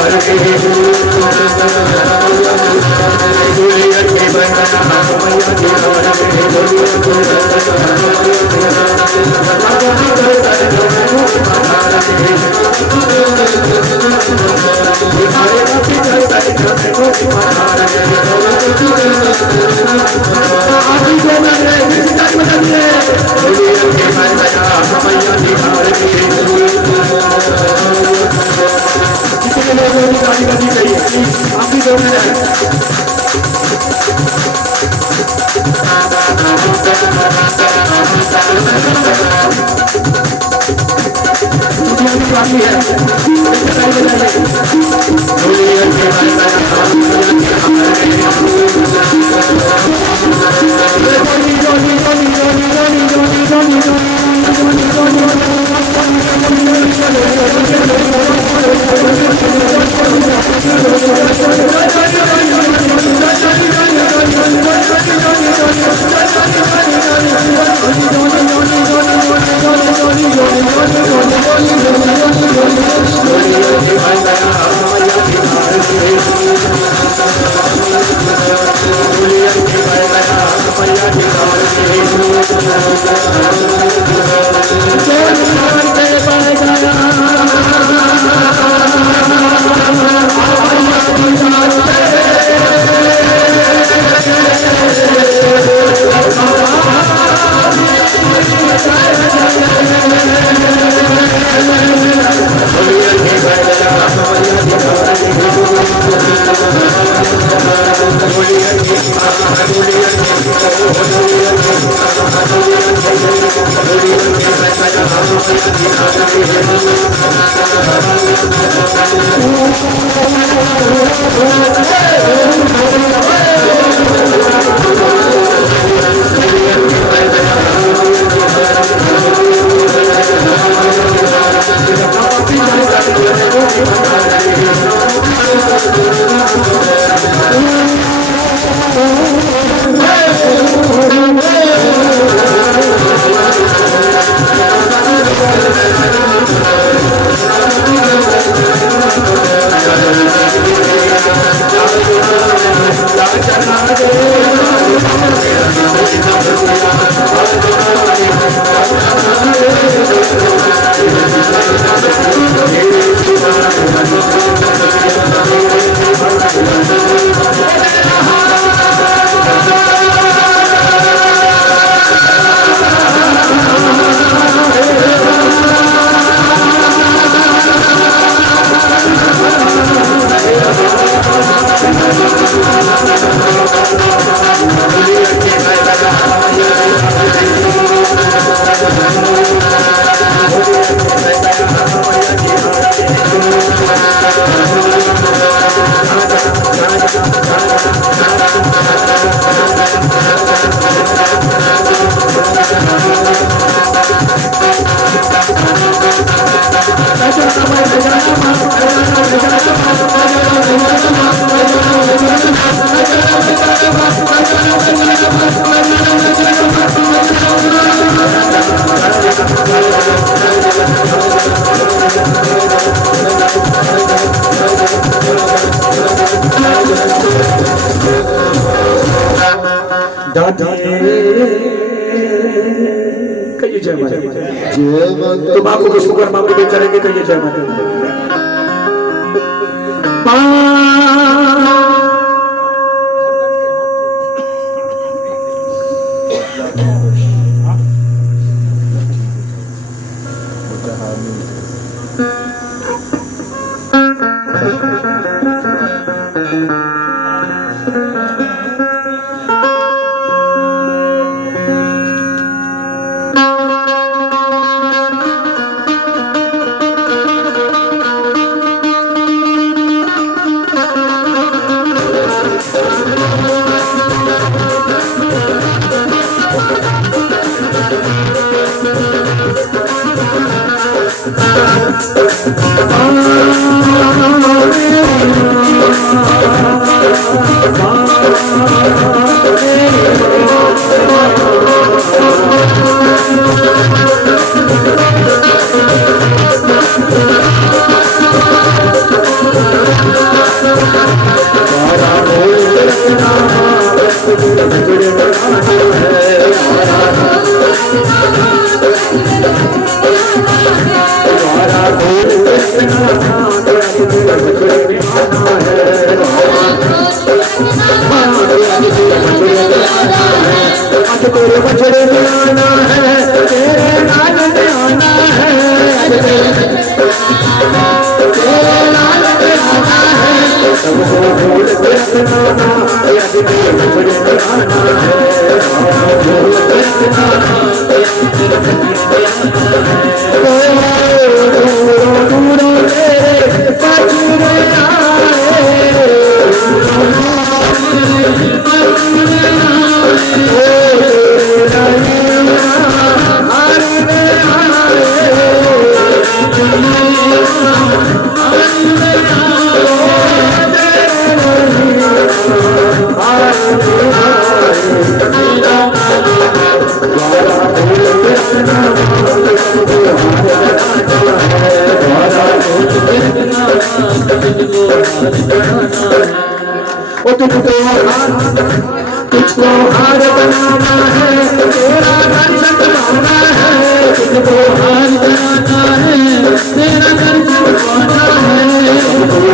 कहिए जय माता दी। जय माता तुम आपको कुछ शुक्र मांगो तो चलेंगे, कहिए जय माता दी। तेरे बछड़े में आना है, तेरे लाल में आना है, तेरे लाल में आना है, सबको भूल के रखना, यदि तेरे बछड़े में आना है, भूल के रखना, तेरे बछड़े में आना है, दूरों तेरे बछड़े तुझको हार बनाना है, तेरा दर्शन पाना है, तुझको हार बनाना है, तेरा दर्शन पाना है, तेरे बंदे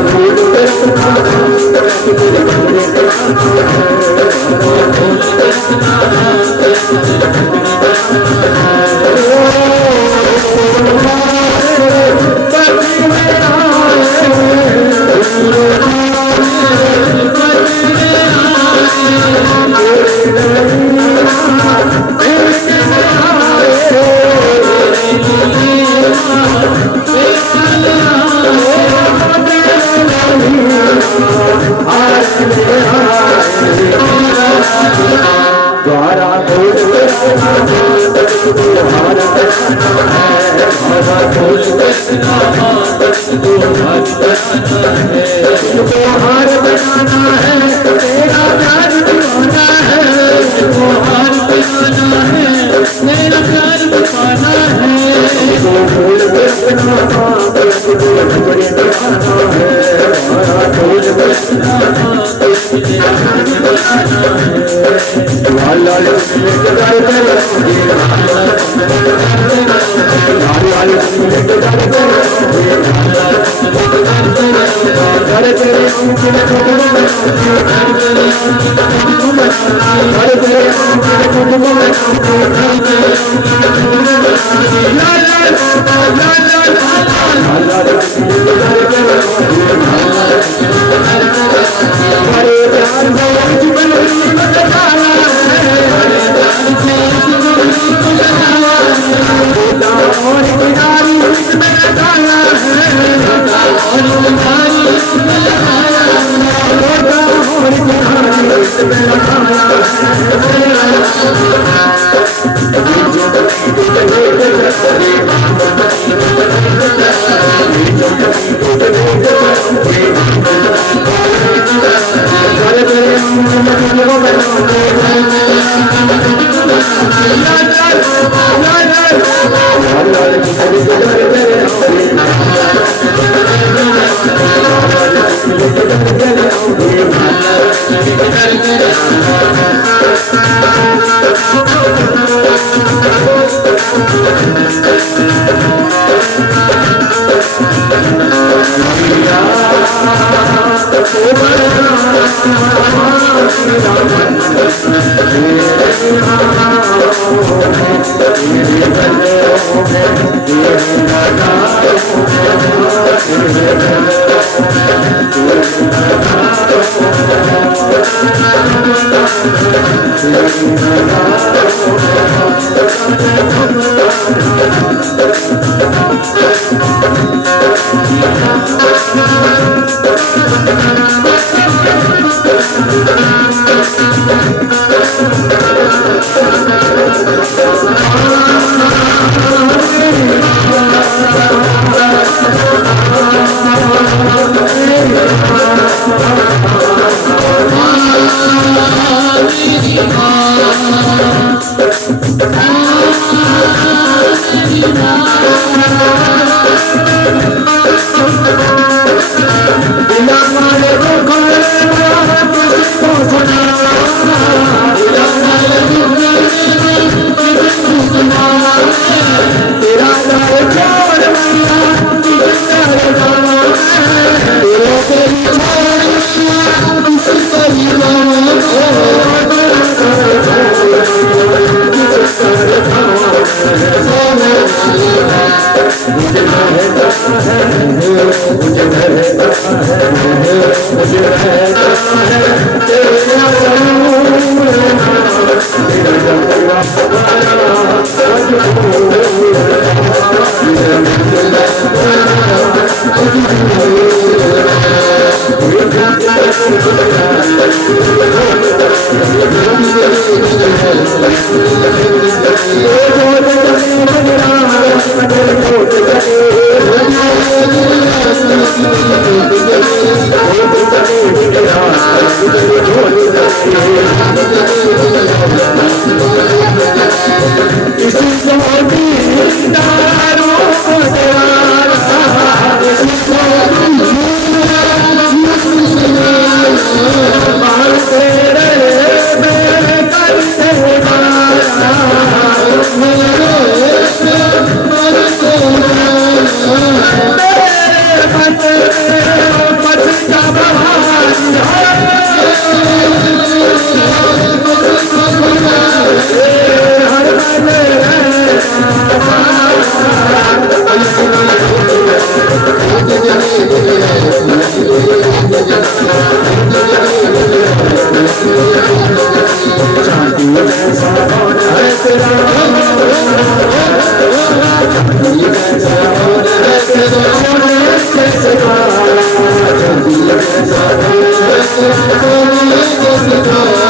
कैसा कौन है तेरा चांदी कैसा कौन है तेरा सोने कैसे काला चांदी कैसा कौन है तेरा सोने कैसे काला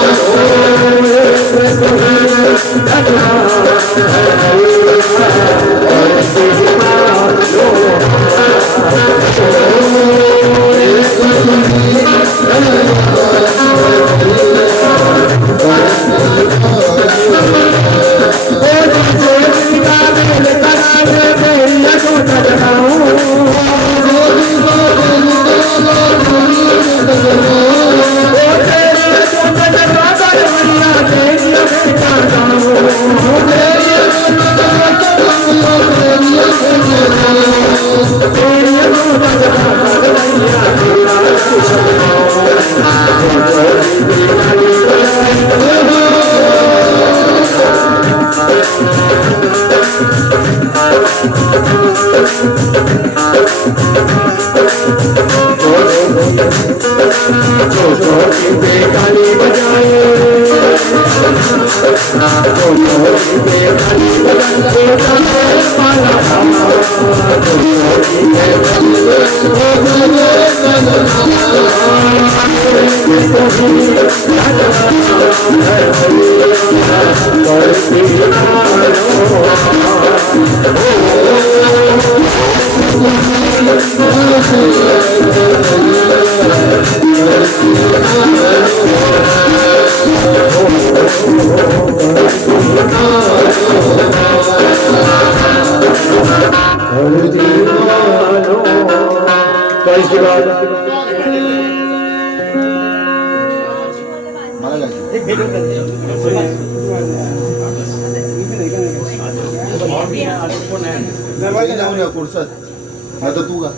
आता तू का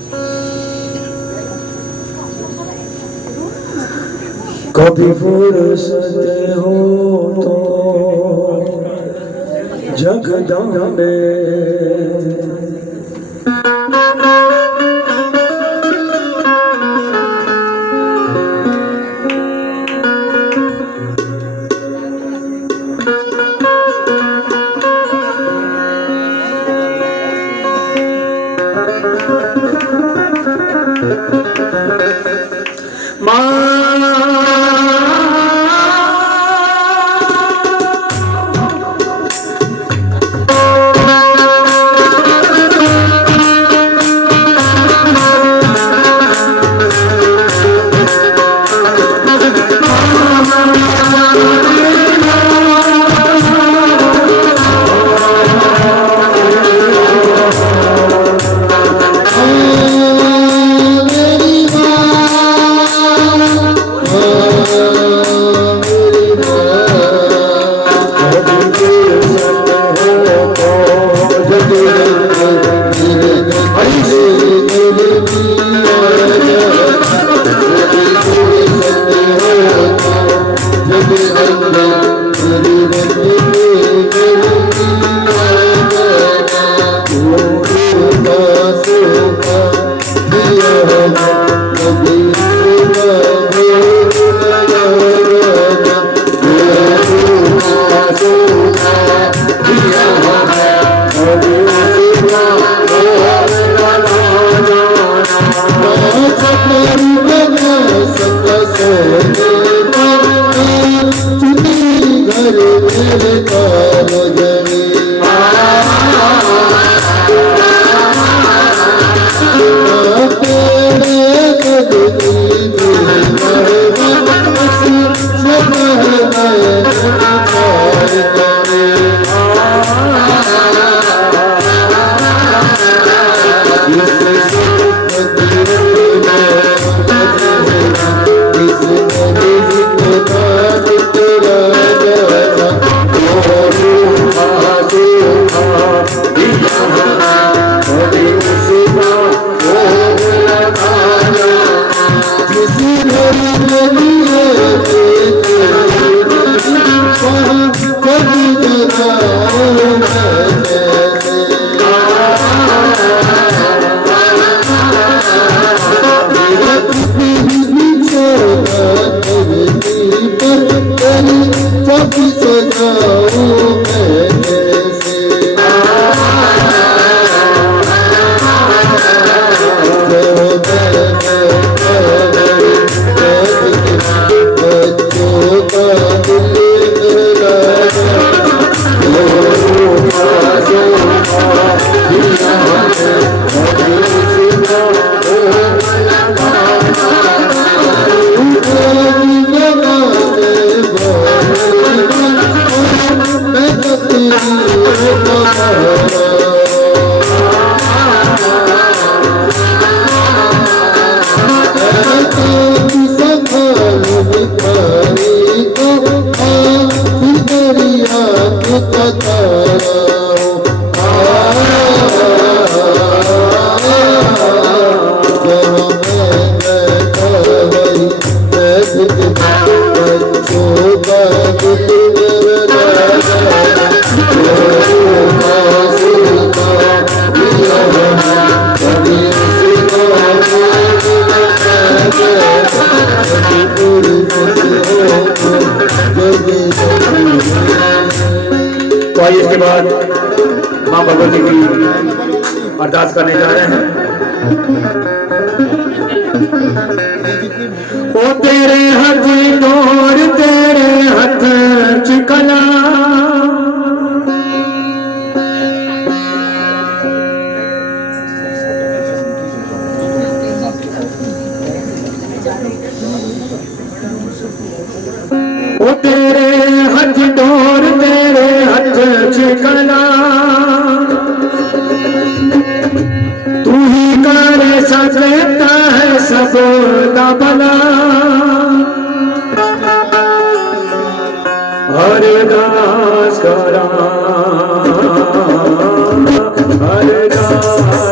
कभी फुर्सत हो तो जगदम्बे Thank you. जाऊं मैं कैसे बच्चों का दिल तो आइए इसके बाद माँ भगवती की अरदास करने जा रहे हैं। ओ तेरे हाथ डोर तेरे हाथ चिकना ओ तेरे हाथ डोर तेरे हाथ चिकना तू ही कर सकता है सब का भला अरदास करा अरदास करा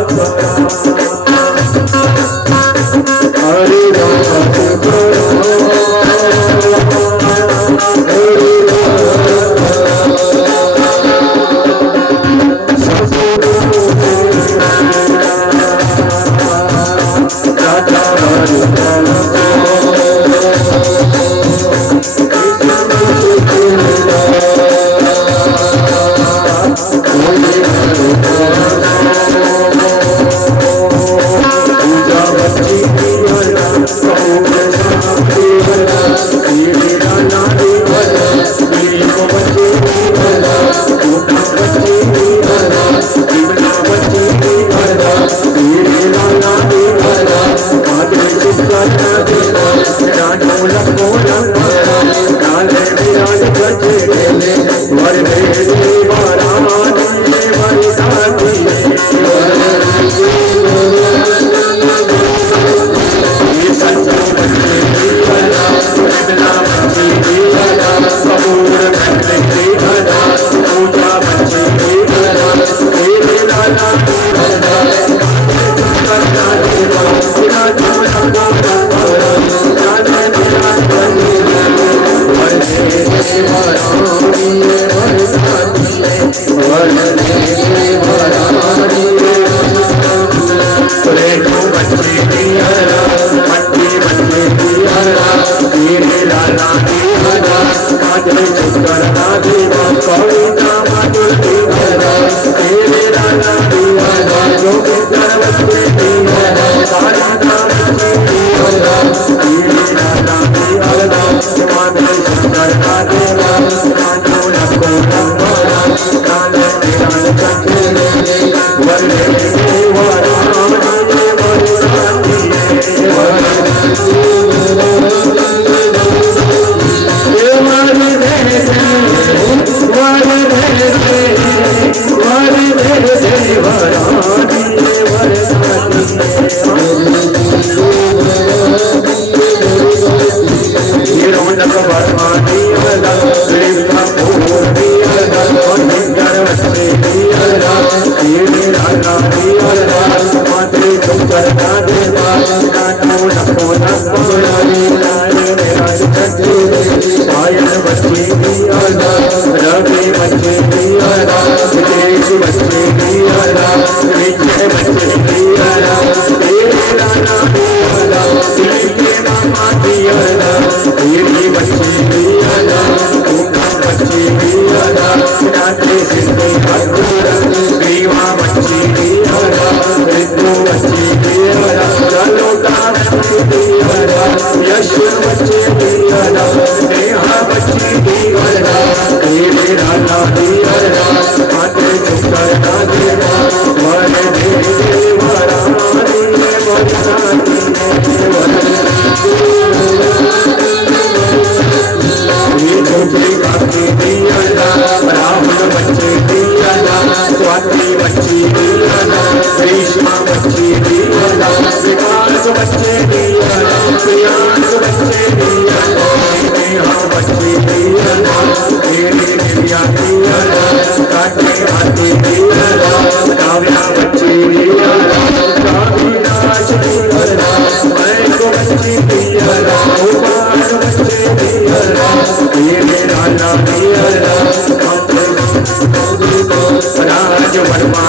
अरदास राधे सिद्धि ग्रीवा बच्ची ऋतु बच्ची लोटा यश बच्चे नेहा बच्ची राधा माते चुकर ब्राह्मण बच्चे स्वाति बच्ची ग्रीष्मा बच्ची विकास बच्चे प्रियांश बच्चे नेहा बच्ची दिव्या काटे हाथी काव्या बच्ची काविनाश बच्ची उपास बच्चे राज वर्मा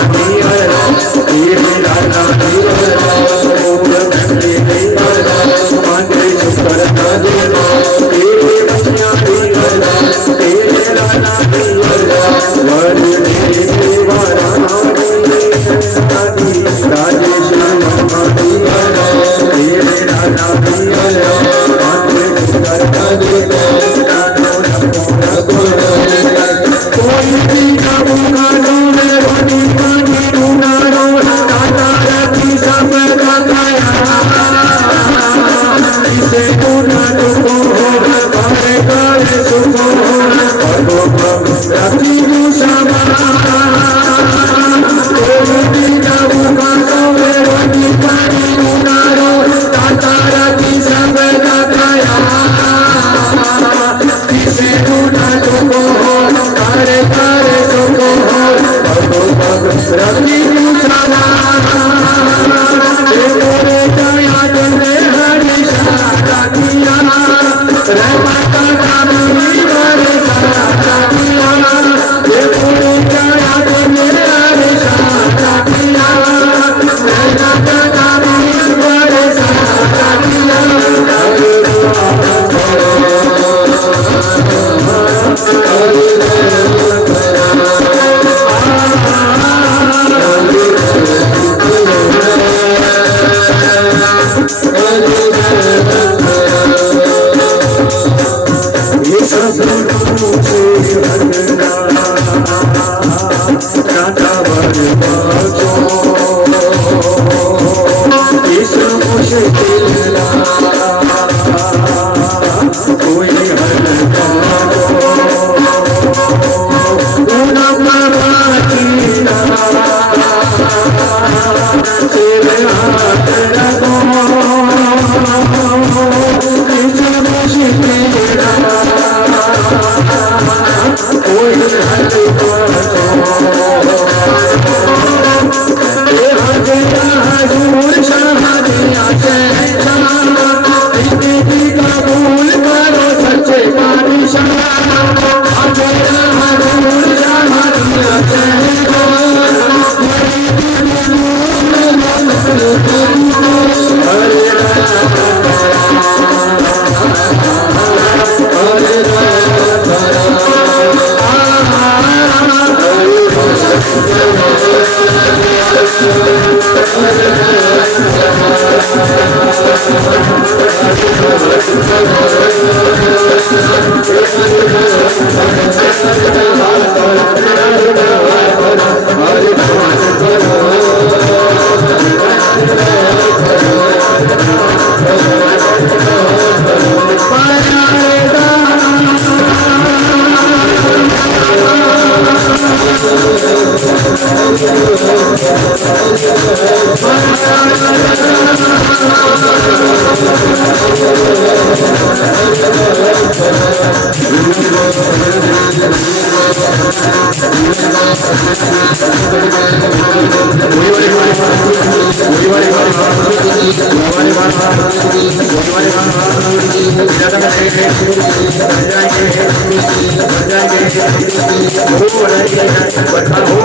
हो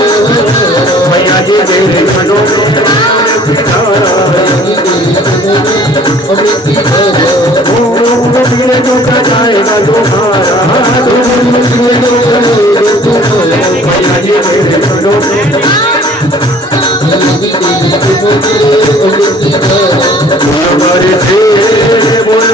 भैया जी तेरे मनों जो का जाएगा तुम्हारा भैया जी तेरे मनों बोल मरे बोल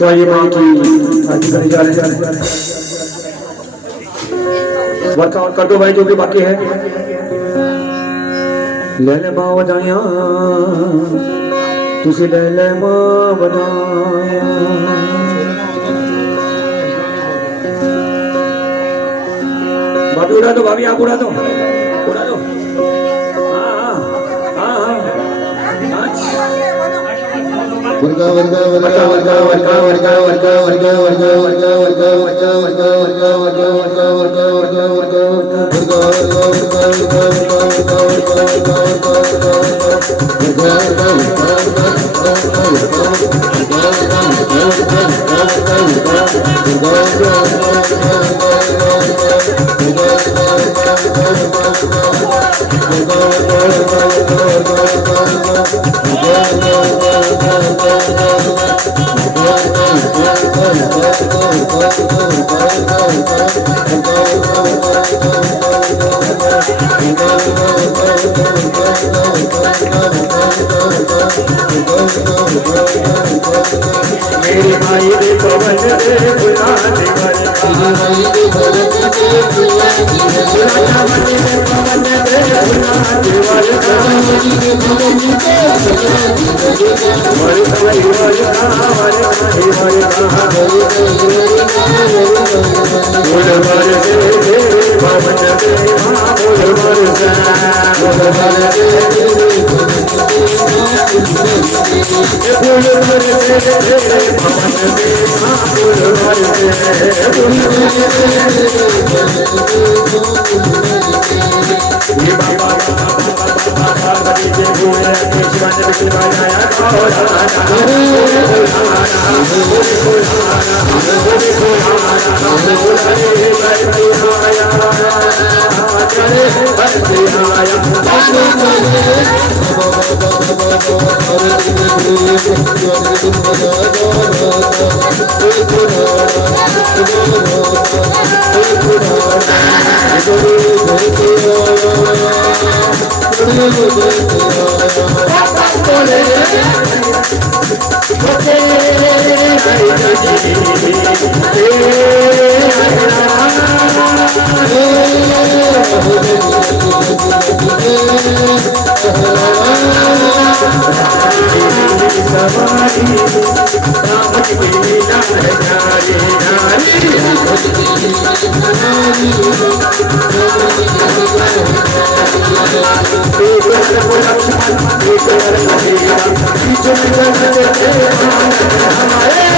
तो आइए माँ की आरती करने जा रहे हैं। वर्कआउट कर दो भाई जो भी बाकी है। ले ले माँ बजाया तुझे ले ले माँ बनाया भाभी उड़ा दो भाभी आप उड़ा दो उड़ा दो वर्गा वर्गा वर्गा वर्गा वर्गा वर्गा वर्गा वर्गा वर्गा वर्गा वर्गा वर्गा वर्गा वर्गा वर्गा वर्गा वर्गा वर्गा वर्गा मेरी माई दे पवन दे बुला दे माई दे पवन दे बुला Hey सवारी राम की लीला है न्यारी न्यारी एक को लक्ष्मण एक कन्हैया बीच में चलते थे हमारे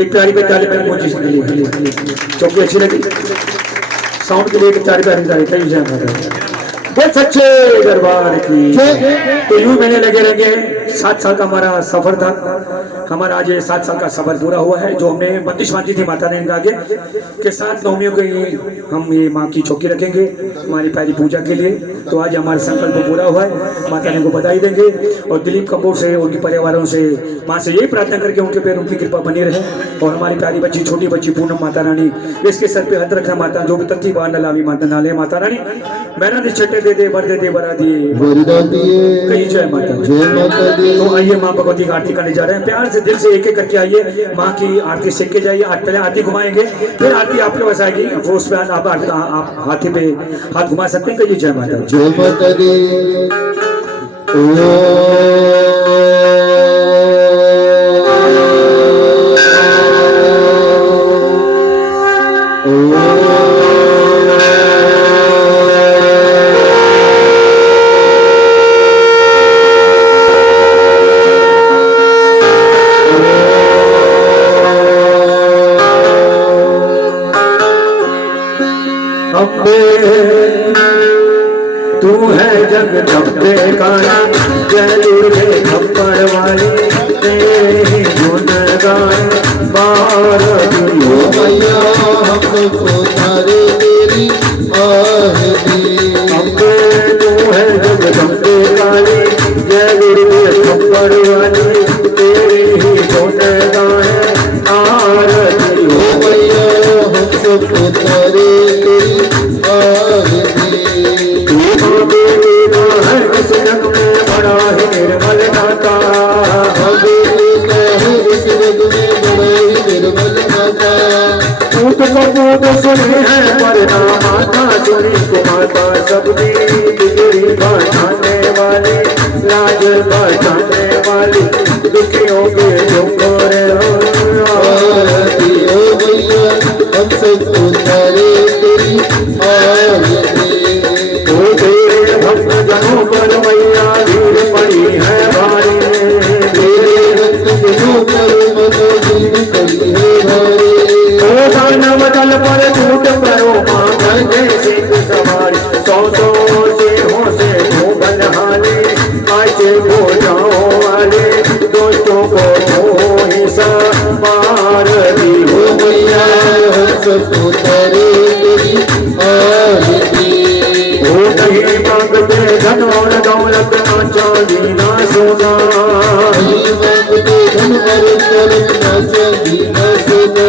एक प्यारी पे ताली मैंने पोजीशन के लिए चौकी अच्छी लगी साउंड के लिए एक प्यारी प्यारी ताली कई जगह बहुत सच्चे दरबार की। तो यूं मैंने लगे रंगे 7 साल का हमारा सफर था। हमारा आज 7 साल का सफर पूरा हुआ है। जो हमने बंदिश बांधी थी माता ने आगे के 7 नवमियों के हम ये माँ की चौकी रखेंगे हमारी प्यारी पूजा के लिए। तो आज हमारा संकल्प पूरा हुआ है। माता ने को बधाई देंगे और दिलीप कपूर से उनके परिवारों से माँ से यही प्रार्थना करके उनके पे उनकी कृपा बनी रहे। और हमारी प्यारी बच्ची छोटी बच्ची पूनम माता रानी इसके सर पे हाथ रखना माता जो भी तत्ती बार नलावी माता नाले माता रानी मेरा छठे दे बर दे बरा दिए कही जय माता दी। तो आइए माँ भगवती की आरती करने जा रहे हैं। प्यार से दिल से एक एक करके आइए माँ की आरती सीख के जाइए। पहले आरती घुमाएंगे फिर आरती आपके पास आएगी। उस पर आप हाथी पे हाथ घुमा सकते हैं। कहिए जय माता दी। जय माता दी। तू है जगदम्बे काली जय दुर्गे खप्पर वाली तेरी गुण गाए बार ओ मैया हमको तारे तेरी आरती। अम्बे तू है जगदम्बे काली जय दुर्गे खप्पर वाली तेरी ही गुण गाए आरती। ओ मैया हमको तारे तेरी आरती। इस जग में बड़ा ही निर्मल दाता इस जग में बड़ा ही निर्मल दाता। पूत कपूत सुने हैं वरना माता सुनी को माता सबकी बिगड़ी बचाने वाली लाज बचाने वाली दुखियों के झुकोरे आरती। ओ मैया हम सबको तारे तेरी आरती। भक्त जनों पर मैया भीड़ पड़ी है भारी तेरे भक्त जनों पर मतो भीड़ पड़ी है भारी। ओ दानव दल पर टूट करो मां करके सिंह सवारी 100 सिंहों से हो बलहाली आजे हो जाओ वाले दोस्तों को हो ही मार दी। ओ मैया हम सबको तारे तेरी आरती। नहीं मांगते धन और दौलत ना चांदी ना सोना नहीं मांगते धन और दौलत ना चांदी ना सोना।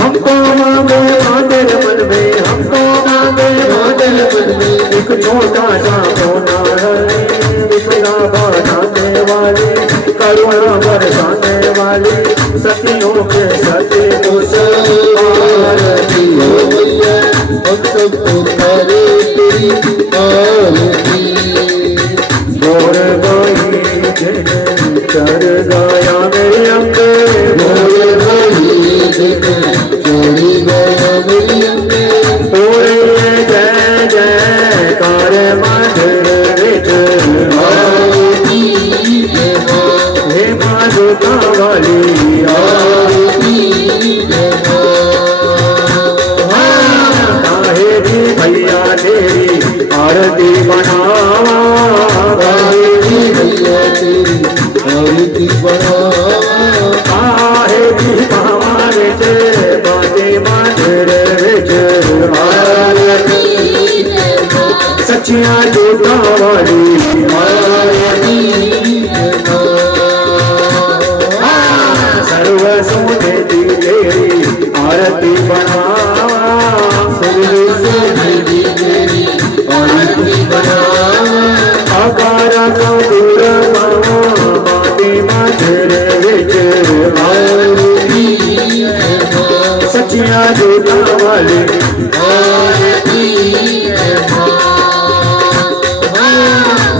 हमको मांगे मांगेर मन में हमको मांगे मांगेर मन में एक छोटा सा कोना विपदा बढ़ाने वाली करुणा बरसाने वाली सतियों के सत्य को आरती। ओ मैया हम सबको तारे तेरी आरती। बोर गई दिन चढ़ गया मेरे अम्बे बोल गई दिन चढ़ गया मेरी अम्बे। बोले जय जयकार मंदिर विच आरती है मां। हे माँ दुर्गा वाली आरती है मां। काहे दी भैया तेरी आरती बनावा आरती भैया तेरी आरती बनावा। काहे दी हमारे ते बाते मंदिर विच आरती है मां। सच्चियां दुर्गा वाली आरती है मां। सर्व सोने दी तेरी आरती बनावा सर्व सोने दी तेरी आरती बनावा। आकारा का दूर माते मंदिर विच आरती है मां। सच्चियां जोता वाली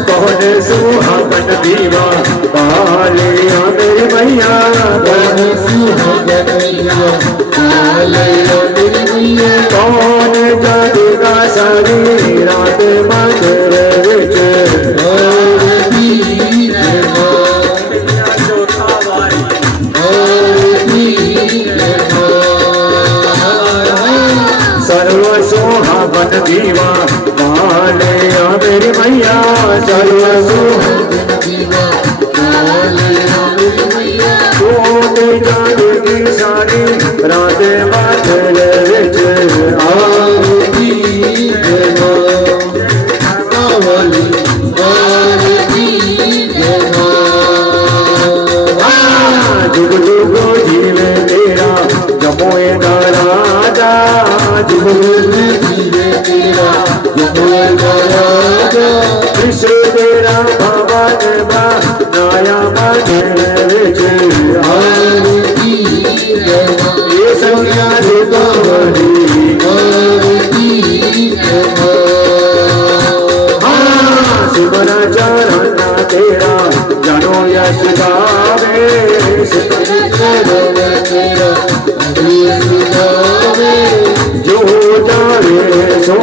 कौन सुहागन दीवा वाले मेरे मैया कौन सुहागन दीवा वाले मेरे मैया कौन जाएगा सारी रात मंदिर विच सर्व सुहागन दीवा वाले मेरी मैया सर्व सुहागन दीवा वाले मेरी मैया कौन जाएगी सारी रात मंदिर विच आरती वाली जुगलू जीवे तेरा जमोए का राजा जुगलू जीवे तेरा जमोए का राजा विश्व तेरा भवन नाया मंदिर विच आरती ये संज्ञा जोता वाली सिमरा चरणा तेरा जानो यश गावे सिमरा चरणा तेरा जो जावे सो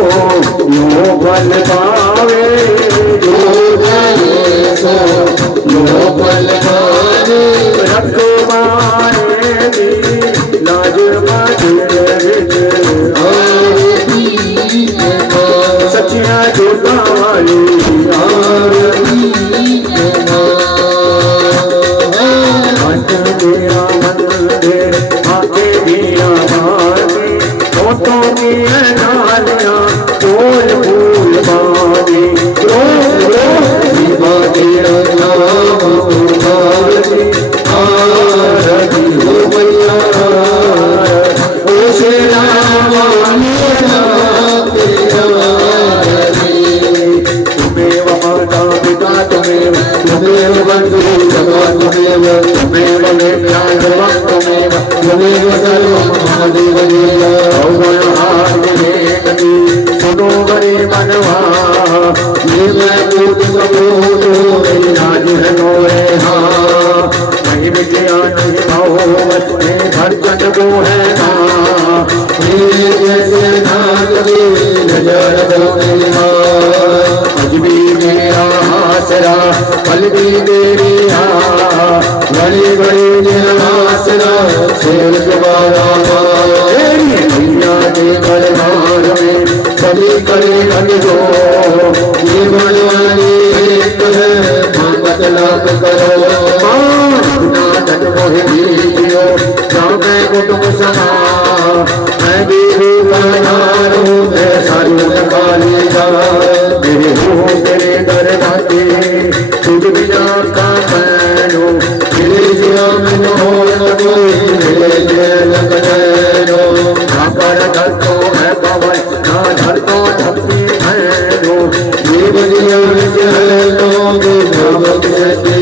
यो फल पावे जो जावे सो यो फल पावे रख मारे दी लाज मंदिर विच सच्चिया जोता वाली तेरा मंदिर आके दिया मारती फोटो की नालियां फूल फूल बादी दीवा तेरा नाम उतारती आरती हो मैया ओ शेरा तुम्हें माता पिता तुम्हें तुम्हें बंधु सदा तुम्हें तुम्हें त्वमेव त्वमेव सर्वं महादेव देव सुनो बड़े मनवा ये मैं पूत कपूर मेरी राज है नोए हाँ नहीं विद्या नहीं भावत नहीं धड़कन को है ना मेरे जैसे ना कभी नजर दो मेरी माँ आज भी मेरा आसरा कल भी मेरी बड़ी बड़ी आसरा शेर दोबारा भैया के दरबार में सभी करे लगो ये बनवानी एक है मांगत लाभ करो ना धन मोह दीजियो जामे कुटुंब समा मैं भी रूपार हूँ मैं सारू काली जा मेरे हो तेरे दरबार तुझ बिना का मैनो मेरे जिया में न हो न कोई मेरे जेल करो ना पर धरतो है पवन ना धरतो धरती भैरो ये बलिया जहलो भगवत सती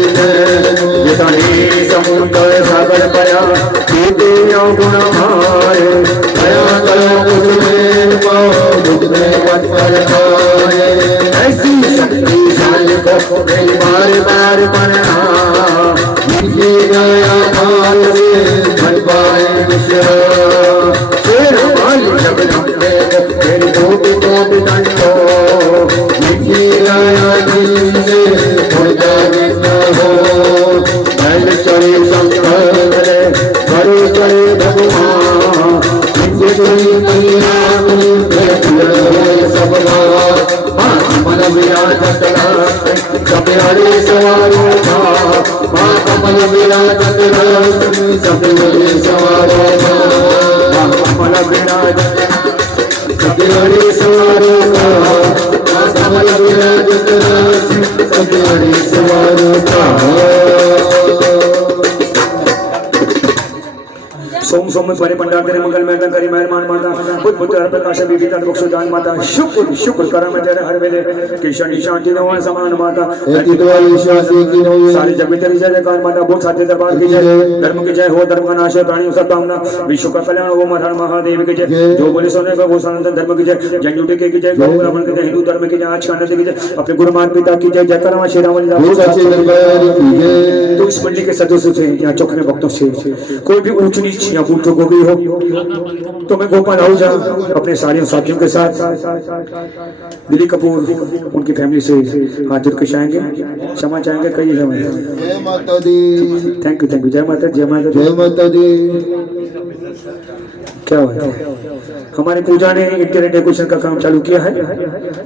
जितने समुद्र सागर पया पीते गुण भाए दया करो कुछ में पाओ दुख में मत पर खाए ऐसी शक्तिशाली को मेरी बार बार बनना गया काल से बन पाए मिश्रा शेर वाली जगदम्बे मेरी कोटि कोटि दंडो लिखी गया दिल से उड़ता गिरना हो बैल चढ़े संकट बड़े चढ़े भगवान कोई मैया सब मन विराजत सब हरे सवारों का माँ कमल विराजत सब हरे सवारों का माँ कमल विराजत सब हरे सवारों का माँ कमल विराजत सब हरे सवारों का सोम सोम बड़े पंडाल करे मंगल में करी मेहरबान माता बुद्ध बुद्ध हर प्रकाश विविधता बख्शो दान माता शुक्र शुक्र करम तेरे हर वेले किशन शांति नवा समान माता सारी जगत तेरी जय जयकार माता बोल साथे दरबार की जय धर्म की जय हो धर्म का नाश प्राणी सब कामना विश्व का कल्याण हो हर महादेव की जय जो बोले सोने का वो सनातन धर्म की जय जय जुटे की जय गौ ब्राह्मण की जय हिंदू धर्म की जय आज खाने की जय अपने गुरु माता पिता की जय जय करम श्री राम तो इस मंडली के सदस्यों से यहाँ चौखने भक्तों से कोई भी ऊंच नीच या भूल चूक हो गई हो तो मैं गोपाल आहूजा अपने सारियों साथियों के साथ दिलीप कपूर उनकी फैमिली से हाथ जोड़ के चाहेंगे क्षमा चाहेंगे कई जय माता दी। थैंक यू जय माता जय माता जय माता दी। क्या बात है हमारी पूजा ने इंटीरियर डेकोरेशन का काम चालू किया है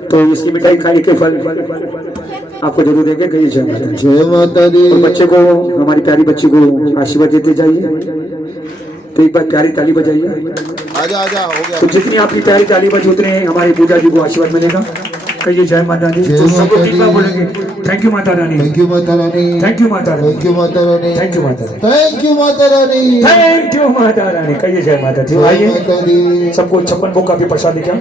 तो इसकी मिठाई खाने के फल आपको जरूर देंगे कई जय माता जय माता दी। बच्चे को हमारी प्यारी बच्ची को आशीर्वाद देते जाइए तो एक बार प्यारी ताली बजाइए आजा आजा हो गया। तो जितनी आपकी प्यारी ताली बजी उतने हमारी पूजा जी को आशीर्वाद मिलेगा कहिए जय माता दी तो सब लोग तीन बार बोलेंगे thank you Mata Rani thank you Mata Rani thank you Mata Rani thank you Mata Rani thank you Mata Rani thank you Mata Rani thank you Mata Rani कहिए जय माता दी जय आइए माता दी। सबको 56 भोग का भी प्रसाद दिखा